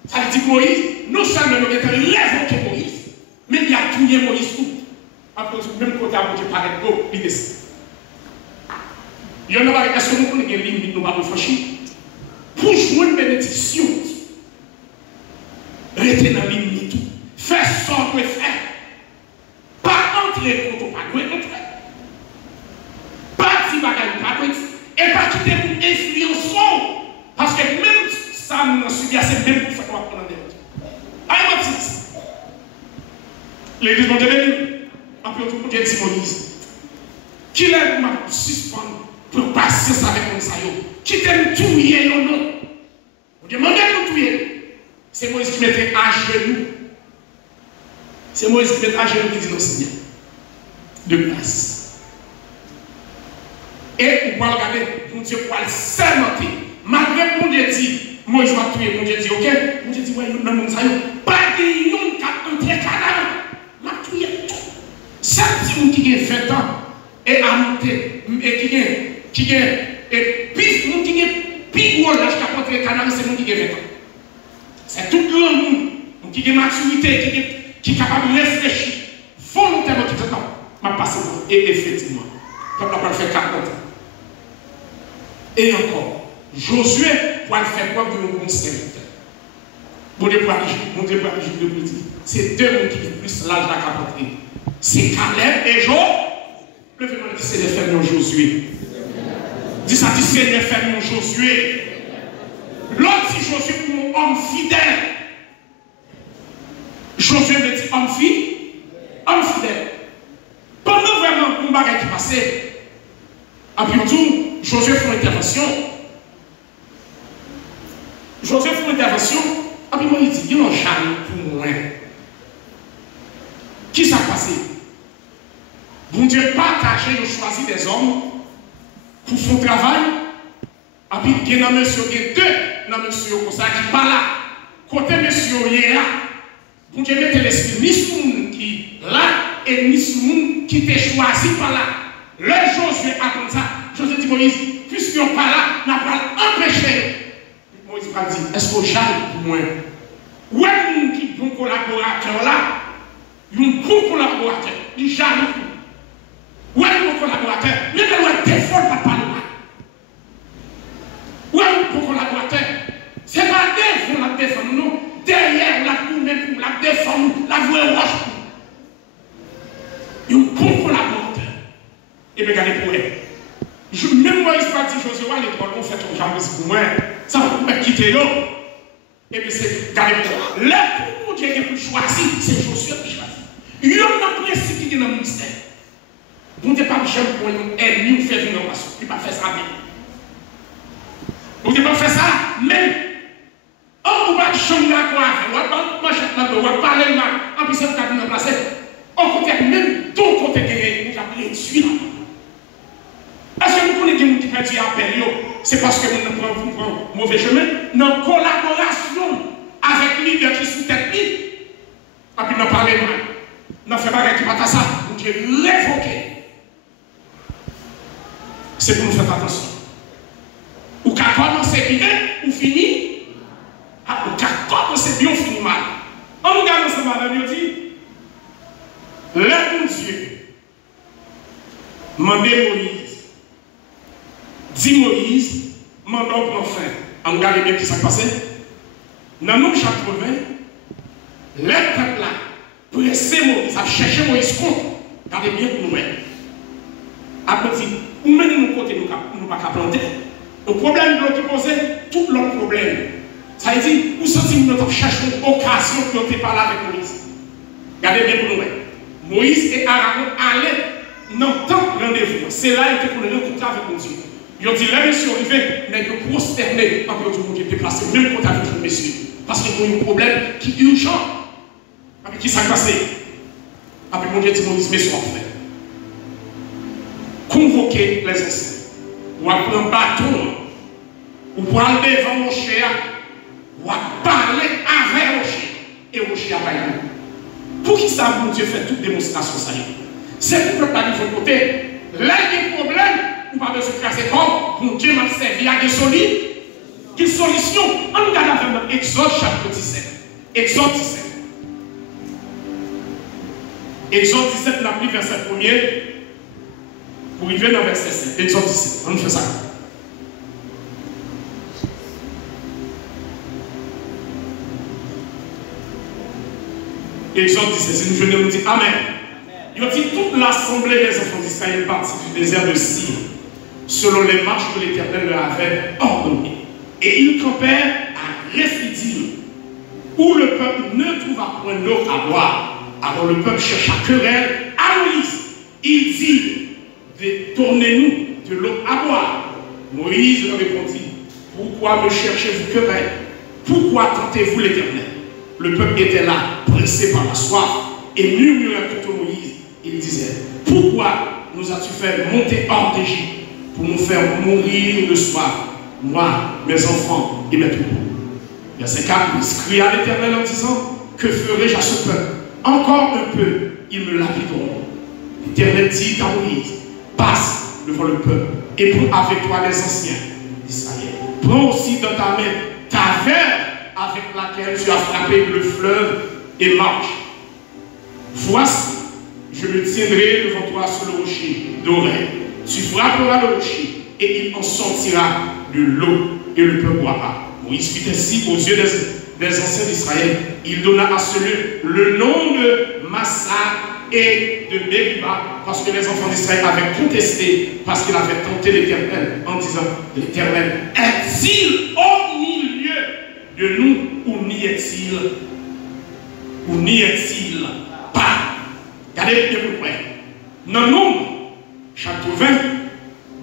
Ça veut dire que Moïse, non seulement nous avons révoqué Moïse, mais il a tué Moïse tout. Après, même côté à Dieu paraît beau, il descend. Il y en a est-ce que nous connaissons une limite, nous allons franchir? Pour jouer une bénédiction, restez dans la limite tout. Faire ce qu'on peut faire. Pas entrer contre pas doit entrer. Pas si bagaille pas doit et pas quitter pour influencer. Parce que même ça, nous avons subi assez bien pour faire qu'on va prendre en dehors. Aïe, ma petite. L'église, mon Dieu, en plus, tout le monde dit Moïse. Qui l'a suspendre pour passer ça avec mon saillot? Qui t'aime tuer ou non? Vous demandez de tuer. C'est Moïse qui mettait à genoux. C'est Moïse qui mettait à genoux qui dit non, Seigneur. De grâce. Et on va regarder, mon Dieu, pour le sermenter. Malgré que mon Dieu dit, Moïse va tuer, mon Dieu dit, ok, mon Dieu dit, ouais, nous n'avons pas de yon qui a entré Canaan. M'a tué tout. C'est petit monde qui a 20 ans et a monté, et qui a, et puis, monde qui a, puis gros l'âge qui a entré Canaan, c'est monde qui a 20 ans. C'est tout le monde qui a maturité, qui est capable de réfléchir volontairement tout le temps. M'a passé et effectivement, comme on va le faire 40 ans. Et encore, Josué pour faire preuve de mon bon serviteur. Mon Dieu pour agir de plus. C'est deux mondes qui vivent plus l'âge de la capoterie. C'est Caleb et Jo. Le fait dit c'est les frères de Josué. Dis ça, dit c'est les frères de Josué. L'autre dit Josué pour mon homme fidèle. Josué veut dire homme fidèle. Pendant vraiment le combat qui passait, après tout, Josué fait une intervention. Après moi, il dit, il y a un jamais pour moi. Qui s'est passé? Bon Dieu partagé, il choisit des hommes pour son travail. Après, il y a un monsieur, il y a deux dans monsieur comme ça qui parlent là. Côté monsieur, il y a là. Bon Dieu mette l'esprit, ni sur monde qui là, et ni sur monde qui t'est choisi par là. Le Josué a comme ça. Josué dit Moïse, puisqu'on pas là, n'a pas empêché. Moïse va dire, est-ce qu'on j'aille pour moi? Où est qui est bon collaborateur là? Il y a un bon collaborateur, il j'aille. Où est le bon collaborateur? Mais il y a des fois, pas là. Où est le bon collaborateur? un bon collaborateur. Et bien, regardez pour elle. Même moi, je pas dit Josué, l'école, on fait ton jamais pour moi. Ça va me quitter là. Et bien, c'est, regardez pour elle. Là, pour Dieu qui pour choisir, c'est Josué qui choisit. Il y a un principe qui est dans le ministère. Vous n'êtes pas jamais pour un ennemi ou faire une innovation. Il ne pas faire ça même. Vous n'êtes pas faire ça même. On ne peut pas changer la quoi. On ne peut pas parler mal. En plus, c'est le cas de placer. On compte même ton côté gagné. Vous avez réduit là. Est-ce que vous connaissez des gens qui perdent appel? C'est parce que vous ne prenez pas un mauvais chemin. Dans collaboration avec les leaders qui sont tête libre. Et puis, nous parlons mal. Nous faisons pas qui pas ça. Vous devez révoquer. C'est pour nous faire attention. Ou qu'à commencer bien, ou fini. Ou qu'à commencer bien, ou fini mal. On regarde ce madame, il dit, lève Dieu, mandez Moïse. Dit Moïse, mandons pour fin. On regarde bien ce qui s'est passé. Dans nous, chapitre 20, le peuple là, pressé Moïse, a cherché Moïse contre. Regardez bien pour nous. Après, ou même de nous côté, nous ne pouvons pas planter. Le problème de l'autre posé, tout l'autre problème. Ça veut dire, vous sentez que nous cherchons une occasion pour nous parler avec Moïse. Regardez bien pour nous. Moïse et Aaron allaient dans le temps rendez-vous. C'est là qu'ils étaient pour le rencontrer avec mon Dieu. Ils ont dit, là, monsieur arrivé, mais ils ont prosterné. Après, ils ont dit, déplacé, même contre avec le monsieur. Parce qu'ils ont eu un problème qui est urgent. Avec qui s'est passé. Après, mon Dieu dit, Moïse, mais soit fait. Convoquer les anciens. Ou après un bâton, ou pour aller devant Rocher, ou parler avec Rocher, et Rocher a parlé. Pour qui ça, mon Dieu, fait toute démonstration, ça y est. C'est pour que pas de votre côté, là, il y a un problème, ou pas besoin de casser comme, mon Dieu m'a servi à des solutions. On regarde avec Exode chapitre 17. Exode 17. Exode 17, on a pris verset 1er. Pour arriver dans verset 5, Exode 17, on fait ça. Exode 17, c'est une jeune nous dit Amen. Il a dit toute l'assemblée des enfants d'Israël partit du désert de Sir, selon les marches que l'Éternel leur avait ordonnées. Et ils campèrent à Rephidim, où le peuple ne trouva point d'eau à boire. Alors le peuple chercha querelle à Moïse. Il dit, détournez-nous de l'eau à boire. Moïse leur répondit, pourquoi me cherchez-vous querelle? Pourquoi tentez-vous l'Éternel? Le peuple était là, pressé par la soif, et murmurait contre Moïse. Il disait, pourquoi nous as-tu fait monter hors d'Égypte pour nous faire mourir de soif, moi, mes enfants et mes troupeaux? Verset 4, il cria à l'Éternel en disant, que ferai-je à ce peuple? Encore un peu, ils me lapideront. L'Éternel dit à Moïse, passe devant le peuple et prends avec toi les anciens d'Israël. Prends aussi dans ta main ta verge avec laquelle tu as frappé le fleuve et marche. Voici, je me tiendrai devant toi sur le rocher d'Oreb. Tu frapperas le rocher et il en sortira de l'eau et le peuple boira. Moïse fit ainsi aux yeux des anciens d'Israël. Il donna à ce lieu le nom de Massa et de Meriba, parce que les enfants d'Israël avaient contesté, parce qu'ils avaient tenté l'Éternel en disant, l'Éternel est-il au milieu de nous ou n'y est-il? Ou n'y est-il pas? Regardez bien plus près. Dans Nombre, chapitre 20,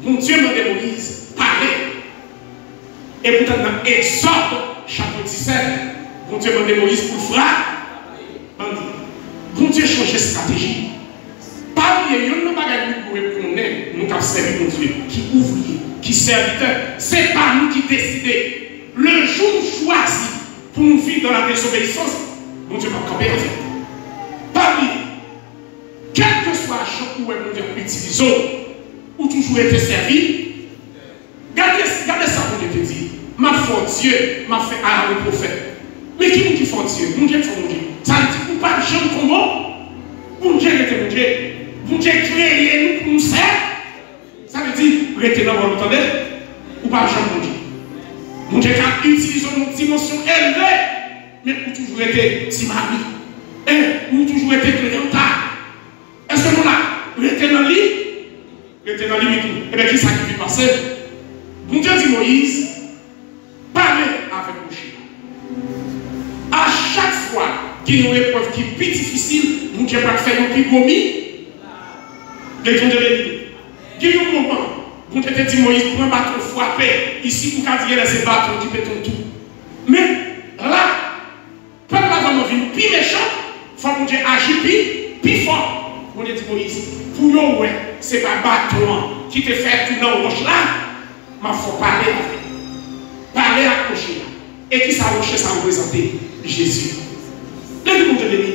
mon Dieu m'a dit Moïse, parlez. Et pourtant dans Exode, chapitre 17, mon Dieu m'a dit Moïse pour frapper. Bon Dieu change de stratégie. Parmi les gens, nous ne pouvons pas connaître, nous avons servi mon Dieu, qui ouvrier, qui serviteur. Ce n'est pas nous qui décidons. Le jour choisi pour nous vivre dans la désobéissance, mon Dieu va camper avec. Parmi, quel que soit le champ où mon Dieu utilise, ou toujours été servi, regardez ça, mon Dieu te dit. Ma foi, Dieu m'a fait à le prophète. Mais qui nous qui fait Dieu? Mon Dieu fait mon Dieu. Ça veut dire que pas de gens comment? Mon Dieu était mon Dieu. Mon Dieu créé nous pour nous servir. Ça veut dire, rester dans votre entendez? Ou pas de gens mon Dieu. Mon Dieu a utilisé une dimension élevée, mais pour toujours été petit mari. Et pour toujours été créé en tas. Est-ce que nous l'avons mettez dans limite. Et bien, qui ça qui va passer? Bon Dieu dit Moïse, parlez avec Moïse. À chaque fois qu'il y a une épreuve qui est plus difficile, bon Dieu va faire un plus commis. Les gens de l'église. Il y a un moment, bon Dieu te dit Moïse, prends un bâton frappé. Ici, pour qu'à dire, c'est bâton qui fait ton tout. Mais là, peuple avant de venir plus méchant, il faut que Dieu agisse plus fort. On dit Moïse, pour nous, ouais, c'est pas bâton qui te fait tout dans le roche là, mais il faut parler avec. Parler à rocher là. Et qui ça rocher, ça représente Jésus. L'église, mon Dieu béni.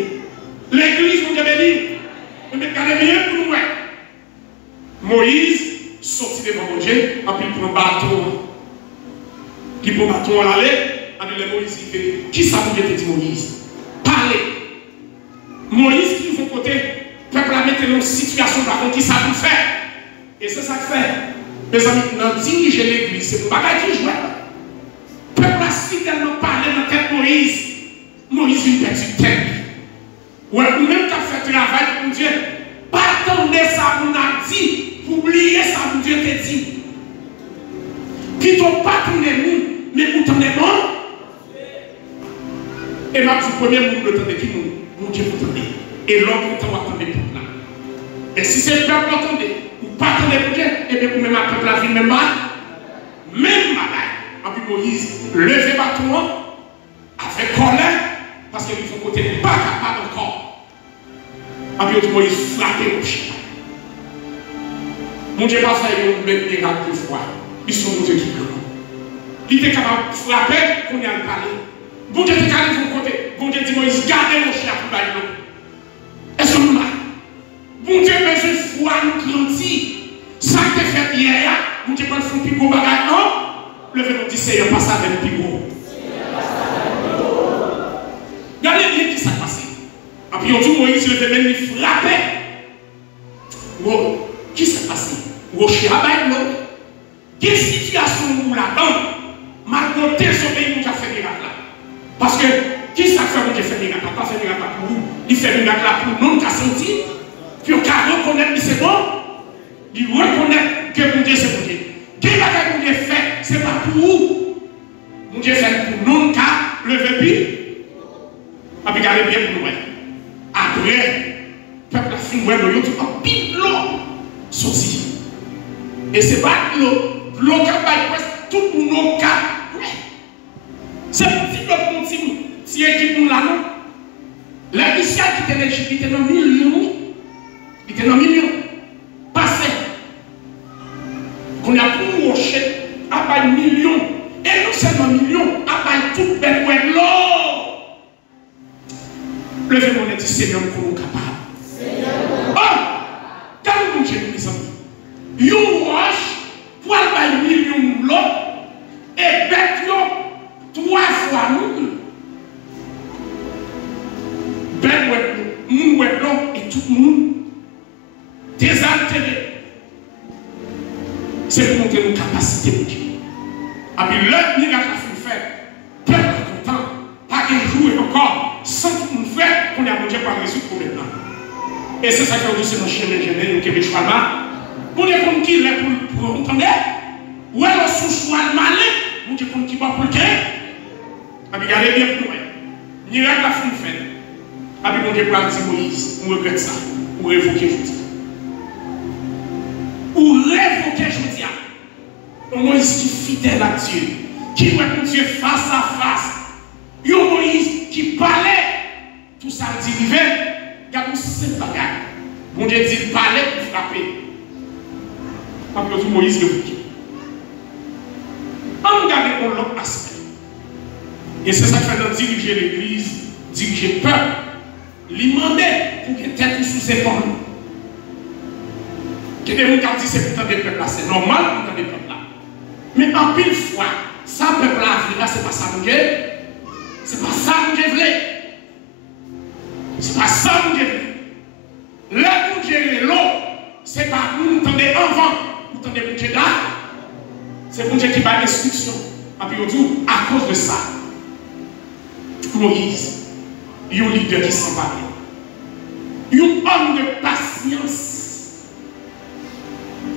L'église, mon Dieu béni. Mais regardez bien pour nous, ouais. Moïse sortit devant mon Dieu, et puis il prend un bâton. Qui prend un bâton à l'aller. Avec Moïse, il fait, qui ça vous dit Moïse? Parlez. Moïse qui vous côté, le peuple a mis dans une situation par contre qui ça vous fait. Et c'est ça que fait. Mes amis, dans diriger l'église, c'est pas qu'il joue. Le peuple a si tellement parlé dans la tête Moïse. Moïse vient perdre du tête. Ou même qui a fait travail pour Dieu, pas attendre ça qu'on a dit, pour oublier ça que Dieu t'a dit. Puis tu pas tourner nous, mais vous tournez bon. Et ma premier monde de temps qui nous Dieu vous attendez. Et l'homme vous attendez pour là. Et si c'est le peuple attendez, ou pas attendez pour Dieu, et bien vous même à peuple la vie même mal. Même malade. Et puis Moïse, levez bâton avec colère, parce que de son côté n'est pas capable encore. Et puis Moïse frappé au chien. Mon Dieu n'a pas fait un miracle de foi. Ils sont mon Dieu qui grand. Il était capable de frapper qu'on y a parlé. Bon Dieu te calme de mon côté. Bon Dieu dit Moïse, gardez mon chien pour bailler l'eau. Est-ce que nous là? Bon Dieu besoin de foi nous grandir. Ça que tu fait hier, bon Dieu pas le fond pigot bagage, non? Levez mon dit Seigneur, passe avec le pigot. Regardez bien qui s'est passé. Et puis on dit Moïse, il devait même frapper. Wow, qui s'est passé? Au chien bailler l'eau. Quelle situation nous là-dedans? Malgré tes pays, nous avons fait miracle là. Parce que, qui ça fait que Dieu fait miracle? Pas fait miracle pour vous. Il fait miracle pour nous qui a senti. Puis on a reconnaître que c'est bon. Il reconnaît que mon Dieu c'est bon Dieu. Quel bagage mon Dieu fait, c'est pas pour vous. Mon Dieu fait pour nous qui a levé puis. Et puis regardez bien pour nous. Après, le peuple a fini de l'eau, tout en pile l'eau sorti. Et c'est pas l'eau qui a presque tout le monde. C'est petit peu pour si équipe nous là, non? La mission qui était l'Égypte, il était dans millions. Il était dans millions. Passé. Qu'on a pour rocher, à pas millions. Et non seulement millions, à pas tout belle de l'eau. Levez mon dit Seigneur, nous sommes capables. Oh! Quand nous sommes mes amis, you roche, pour aller millions de l'eau, et bête l'eau. 3 fois nous. Ben nous et tout le monde désaltéré. C'est pour montrer nos capacités de Dieu. Et puis le miracle a fait, peuple est content, pas de jouer encore, sans tout le monde fait, qu'on a mon Dieu par résoudre pour maintenant. Et c'est ça qu'on dit, c'est mon chien ingénieur, nous qui est choix. Pour les gens qui l'est pour entendre, ou alors sous choix malin, nous qui compte qui va pour le cœur. Regardez bien pour nous. Miracle a fait. Avec mon Dieu pour dire Moïse, on regrette ça. Ou révoquer jeudi. Ou révoquer jeudi. Un Moïse qui est fidèle à Dieu. Qui voit mon Dieu face à face. Un Moïse qui parlait. Tout ça dit vivait. Regardez cette bagarre. Mon Dieu dit parlait pour frapper. Après tout, Moïse révoqué. On regarde pour l'autre aspect. Et c'est ça que fait dans diriger l'église, diriger le peuple, lui demander pour que tête sous ses épaules. Que des gens qui disent c'est pour des peuples là, c'est normal pour des peuples là. Mais en pile fois, ça peuple là, c'est pas ça que Dieu. C'est pas ça que Dieu voulait. C'est pas ça que Dieu voulait. Là où Dieu est l'eau, c'est pas nous entendons avant, nous entendons Dieu là. C'est pour Dieu qui va l'instruction. Et puis on dit, à cause de ça, Moïse, il y a un leader qui s'en va. Il y a un homme de patience.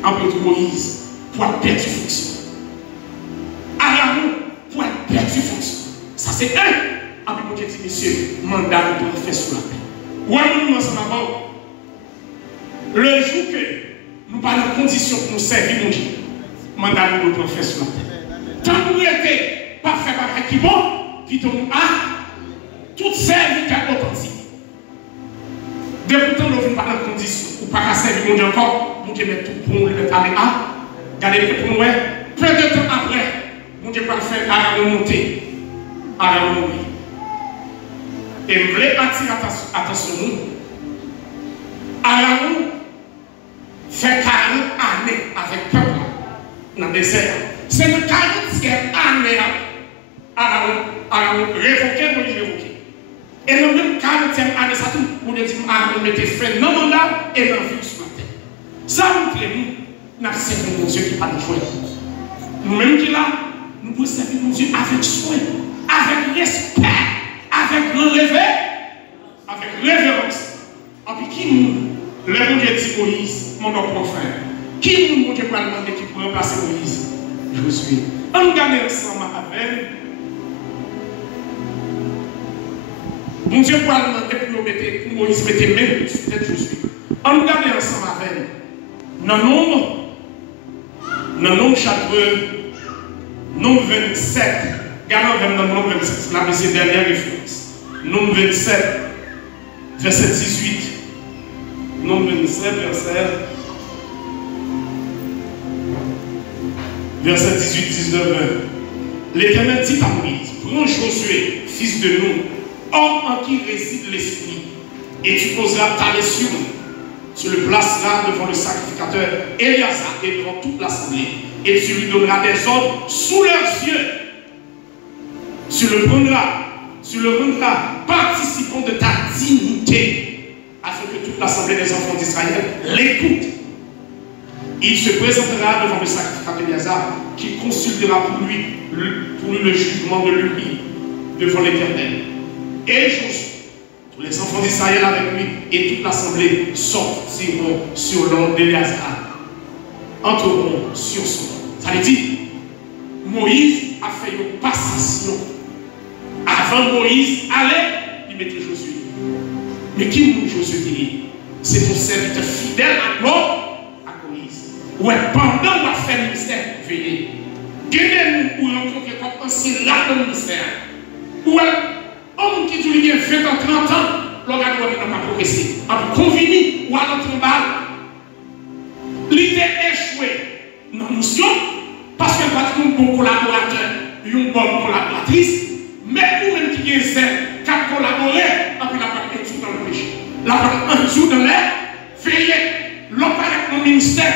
Apôtre Moïse, pour perdre fonction. Aaron, pour perdre fonction. Ça c'est un. Après, mon Dieu dit, monsieur, mandat pour faire sur la terre. Ou nous ensemble avant. Le jour que nous parlons de conditions pour nous servir, mon Dieu, mandat nous pour faire sur la terre. Tant que nous n'étions pas fait par qui bon, qui tombe à toute serviteur authentique. Depuis que nous ne pas dans condition, ou pas servir mon Dieu encore, mon Dieu met tout pour nous le mettre à regardez pour nous, peu de temps après, mon Dieu va faire à remonter, à remonter. Et je voulais attirer attention nous. Aaron fait 40 années avec peuple dans le désert. C'est de 40e année Aaron révoqué, Moïse révoqué. Et dans le même 40e année, ça tout, pour dire Aaron mettait fin dans le mandat et dans la vie sur la terre. Ça montre nous, nous servons mon Dieu qui n'a pas de choix. Nous-mêmes qui là, nous pouvons servir mon Dieu avec soin, avec respect. Avec révérence. Et puis qui nous, le bon Dieu dit Moïse, mon prophète, qui nous, mon Dieu, va demander qui peut remplacer Moïse? Josué. On regarde ensemble avec. Mon Dieu va demander pour Moïse mettre même sur tête Josué. On regarde ensemble avec. Dans Nombre chapitre Nombre 27. Regardons dans Nombre 27, c'est la dernière référence. Nombre 27, verset 18. Nombre 27, verset 18, 19, 20. L'Éternel dit à Moïse, prends Josué, fils de Nun, homme en qui réside l'esprit, et tu poseras ta main sur nous. Tu le placeras devant le sacrificateur Éléazar et devant toute l'assemblée, et tu lui donneras des ordres sous leurs yeux. Tu le rendras participant de ta dignité, afin que toute l'assemblée des enfants d'Israël l'écoute. Il se présentera devant le sacrificateur Éléazar, qui consultera pour lui le jugement de l'Urim devant l'Éternel. Et Josué, tous les enfants d'Israël avec lui, et toute l'assemblée sortiront sur l'ordre d'Éléazar, entreront sur son nom. Ça veut dire, Moïse a fait une passation. Avant Moïse allait, il mettait Josué. Mais qui nous Josué dit? C'est ton serviteur fidèle à Moïse. Ouais, pendant qu'on fait le ministère, veillez. Gagnez-nous pour rencontrer comme ancien là dans le ministère. Ouais, homme qui dit qu'il y a 20 ans, 30 ans, l'organe n'a pas progressé. En convenu ou à notre balle, l'idée échouée dans la mission, parce qu'elle va être un bon collaborateur, une bonne collaboratrice. Mais nous-mêmes qui sommes qui ont collaboré, après la part un jour dans le péché. La part un jour dans l'air, veillez, l'homme avec mon ministère.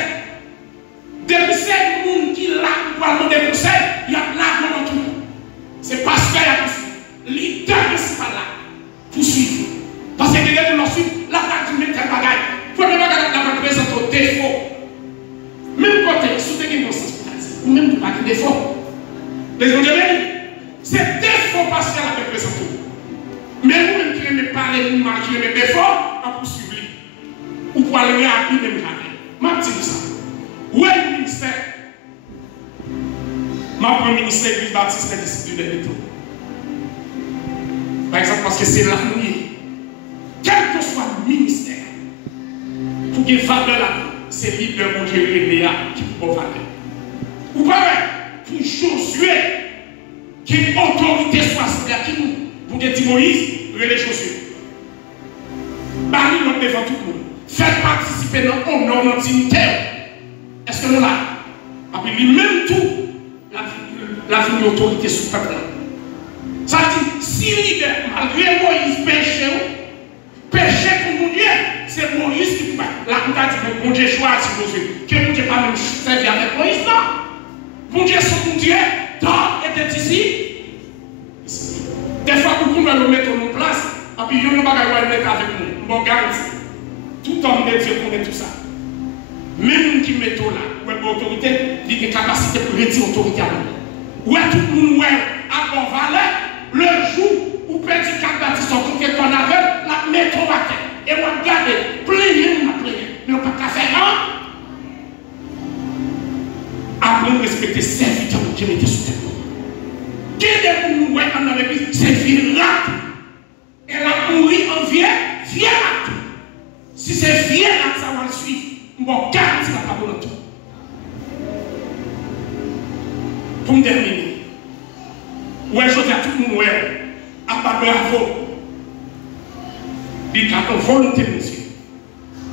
Depuis ces gens qui l'a pour demander conseil, il y a là dans tout. C'est parce qu'il y a l'idée principale là, pour suivre. Parce que dès que nous suivons, la part du mettre un bagage. Il faut que la présente au défaut. Même côté, si vous avez une conscience, ou même pas de défaut. Les gens c'est défaut parce qu'elle a représenté. Mais nous-mêmes qui aimons parler, nous qui aimons défaut, on poursuivre. Ou pour aller rapide, même jamais. Je dis ça. Où est le ministère? Ma premier ministère, l'Église baptiste, est disciple de l'État. Par exemple, parce que c'est là où il est. Quel que soit le ministère, pour qu'il fasse de là, c'est libre de mon Dieu et Léa qui peut faire. Ou pareil, pour Josué, qui est autorité soit à qui nous, pour dire Moïse, relais Josué. Parmi nous devant tout le monde, faites participer dans notre dignité. Est-ce que nous là? Après lui-même tout, la vie de l'autorité sous le peuple. Ça dit, si leader, malgré Moïse péché pour mon Dieu, c'est Moïse qui peut. Là, on a dit, mon Dieu choisit Josué. Que mon Dieu pas même servir avec Moïse, non. Mon Dieu, c'est mon Dieu. Tant était ici. Des fois, beaucoup nous mettre en place, et puis nous ne pouvons pas mettre avec nous. Nous garantis. Tout homme de Dieu connaît tout ça. Même qui met là, où est l'autorité, il y a une capacité pour retirer l'autorité à nous. Où est tout le monde, à bon valeur, le jour où petit Cap-Baptiste son conquête qu'on avait, la mettre au matin. Et on regarde, plein, mais on n'a pas qu'à faire un. nous respecter serviteur que Dieu mettait sous terre. Quel est nous dans l'église? C'est virate. Elle a mouru en vieille acte. Si c'est vieille acte, ça va le suivre. Bon, garantie la pas pour tout. Pour me terminer, ouais, je dis à tout le monde, ouais, à pas bravo. Il a une volonté, monsieur.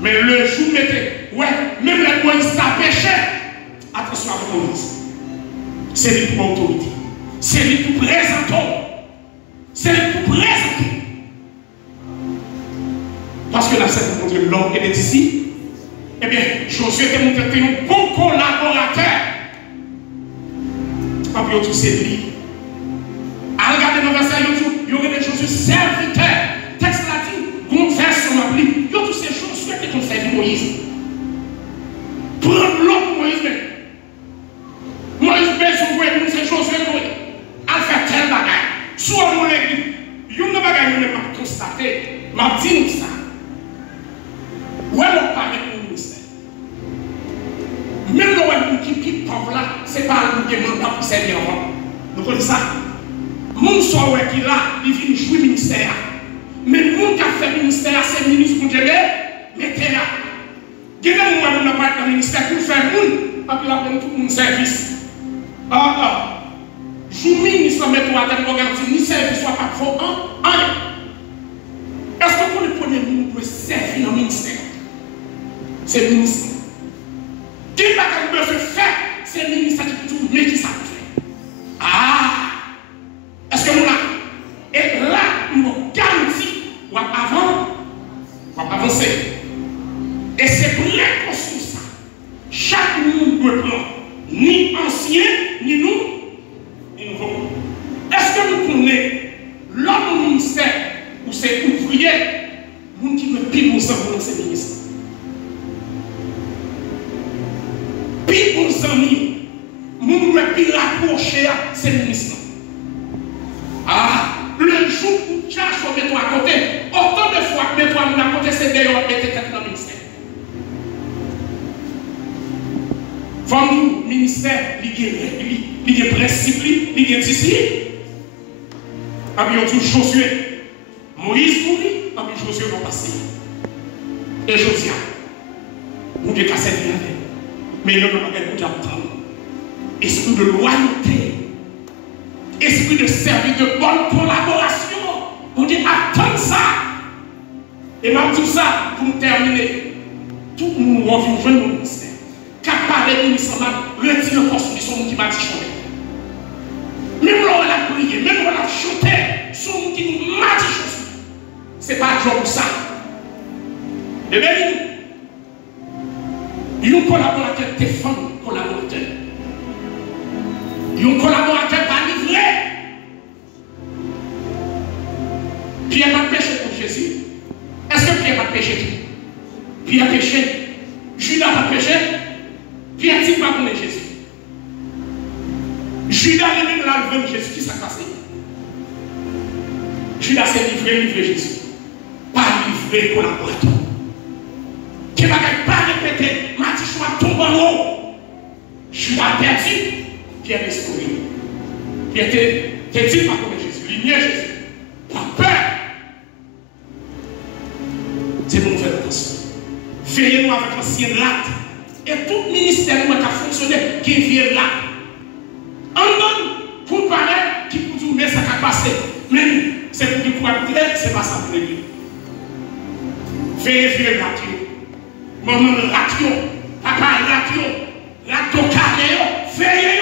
Mais le jour mettez, ouais, même les Moïse a péché. Attention à Moïse. C'est lui pour autorité. C'est lui pour présenter. C'est lui pour présenter. Parce que la scène contre l'homme est ici. Eh bien, Josué était montré un bon collaborateur. Pas pour tout c'est lui. À regarder dans le verset, il y aurait des Josué serviteurs. Texte là dit, une version m'a pris. Il y a toutes ces choses qui ont servi Moïse. Prendre l'homme Moïse même. Moïse besoin de nous, c'est Josué à faire tel bagage. Soit mon église, il y a un bagage qui m'a constaté, m'a dit ça. Où est le parler de ministère? Même le qui pauvre là, ce n'est pas un mandat pour servir avant. Vous connaissez ça? Mon soir qui là, il vient jouer le ministère. Mais mon qui a fait le ministère, c'est le ministre pour Dieu, mettez là. Il y a des gens qui n'ont pas le ministère pour faire moun, après la peine tout mon service. Je ministre met toi à garantir ni service soit pas faux en est-ce que pour le premier nous doit servir dans le ministère? C'est le ministère. Qui va pas se faire? C'est le ministère qui tout mais qui ça fait. Est-ce que nous là? Et là, nous garantit ou avancer. Et c'est précaution ça. Chaque monde doit prendre ni ancien, ni nous, ni nouveau. Est-ce que nous connaissons l'homme au ministère ou c'est ouvrier, nous qui me pire nos amis dans ces ministères? Pire nos amis, nous ne pire rapprocher à ces ministres. Le jour où tu as mets-toi à côté, autant de fois que mets-toi à côté, c'est d'ailleurs mettre tête dans le ministère. Comme ministère, il y a principe, il y a discipline. Après, il y a Josué. Moïse mourit, après Josué va passer. Et Josia, vous devez casser bien. Mais il y a un bagage pour apprendre. Esprit de loyauté, esprit de service, de bonne collaboration. Vous devez attendre ça. Et même tout ça, pour terminer, tout le monde revient jouer le ministère. Qu'à parler de ministère, retire la construction qui m'a dit chanter. Même là, on a prié, même là, on a chanté, son qui nous m'a dit chanter. Ce n'est pas un job pour ça. Et bien, il y a un collaborateur défend collaborateur. Il y a un collaborateur pas livré. Pierre n'a pas péché pour Jésus. Est-ce que Pierre n'a pas péché? Pierre a péché. Judas a péché. Pierre n'a pas connu Jésus. Judas est venu dans la vie de Jésus qui s'est passé. Judas s'est livré Jésus. Pas livré collaborateur. Qui ne va pas répéter, Mathis soit tombé en haut. Judas a perdu. Pierre est sauvé. Pierre t'es dit pas comme Jésus. Il n'y a Jésus. Pas peur. C'est bon, faire attention. Veillez-nous avec l'ancien lac. Et tout ministère qui a fonctionné, qui vient là. En donne pour parler, qui pour tout mettre ça qui a passé. Mais c'est pour dire quoi dire, c'est pas ça pour l'église. Veillez ratio. Maman ratio. Papa ratio. Ratio carré. Veillez.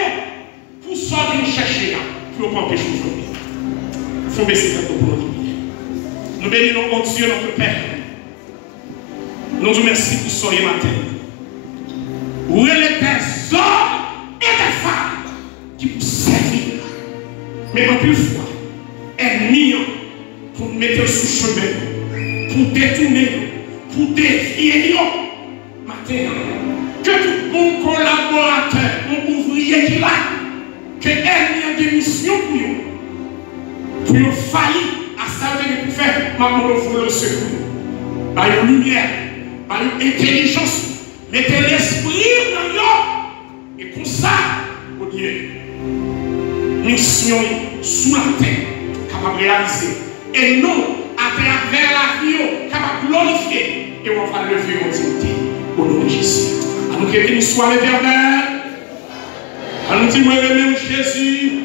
Pour ça que nous cherchons là. Pour pas empêcher aujourd'hui. Il faut baisser notre pour notre vie. Nous bénissons notre Dieu, notre Père. Nous nous remercions pour ce matin. Où est les hommes et des femmes qui vous servent, mais en plus fois, ennemis pour mettre sous chemin, pour détourner, pour défier matin. Que tout bon collaborateur, bon ouvrier qui l'a, que ennemi a des missions pour vous faillir à ça que vous faites, maman, vous le secours. Par une lumière, par une intelligence. Mettez l'esprit dans l'homme. Et comme ça, Dieu. Mission sous la terre, capable de réaliser. Et non, à travers la vie, capable de glorifier. Et on va lever notre dignité au nom de Jésus. À nous que nous soit l'éternel. À nous dire, moi, même Jésus.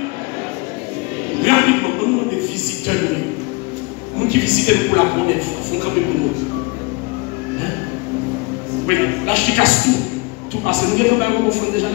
Rapidement, nous avons des visiteurs. Nous qui visitons pour la première fois, il faut camper pour nous. Oui, là, je te casse tout. Tout passe. Nous devons faire un déjà.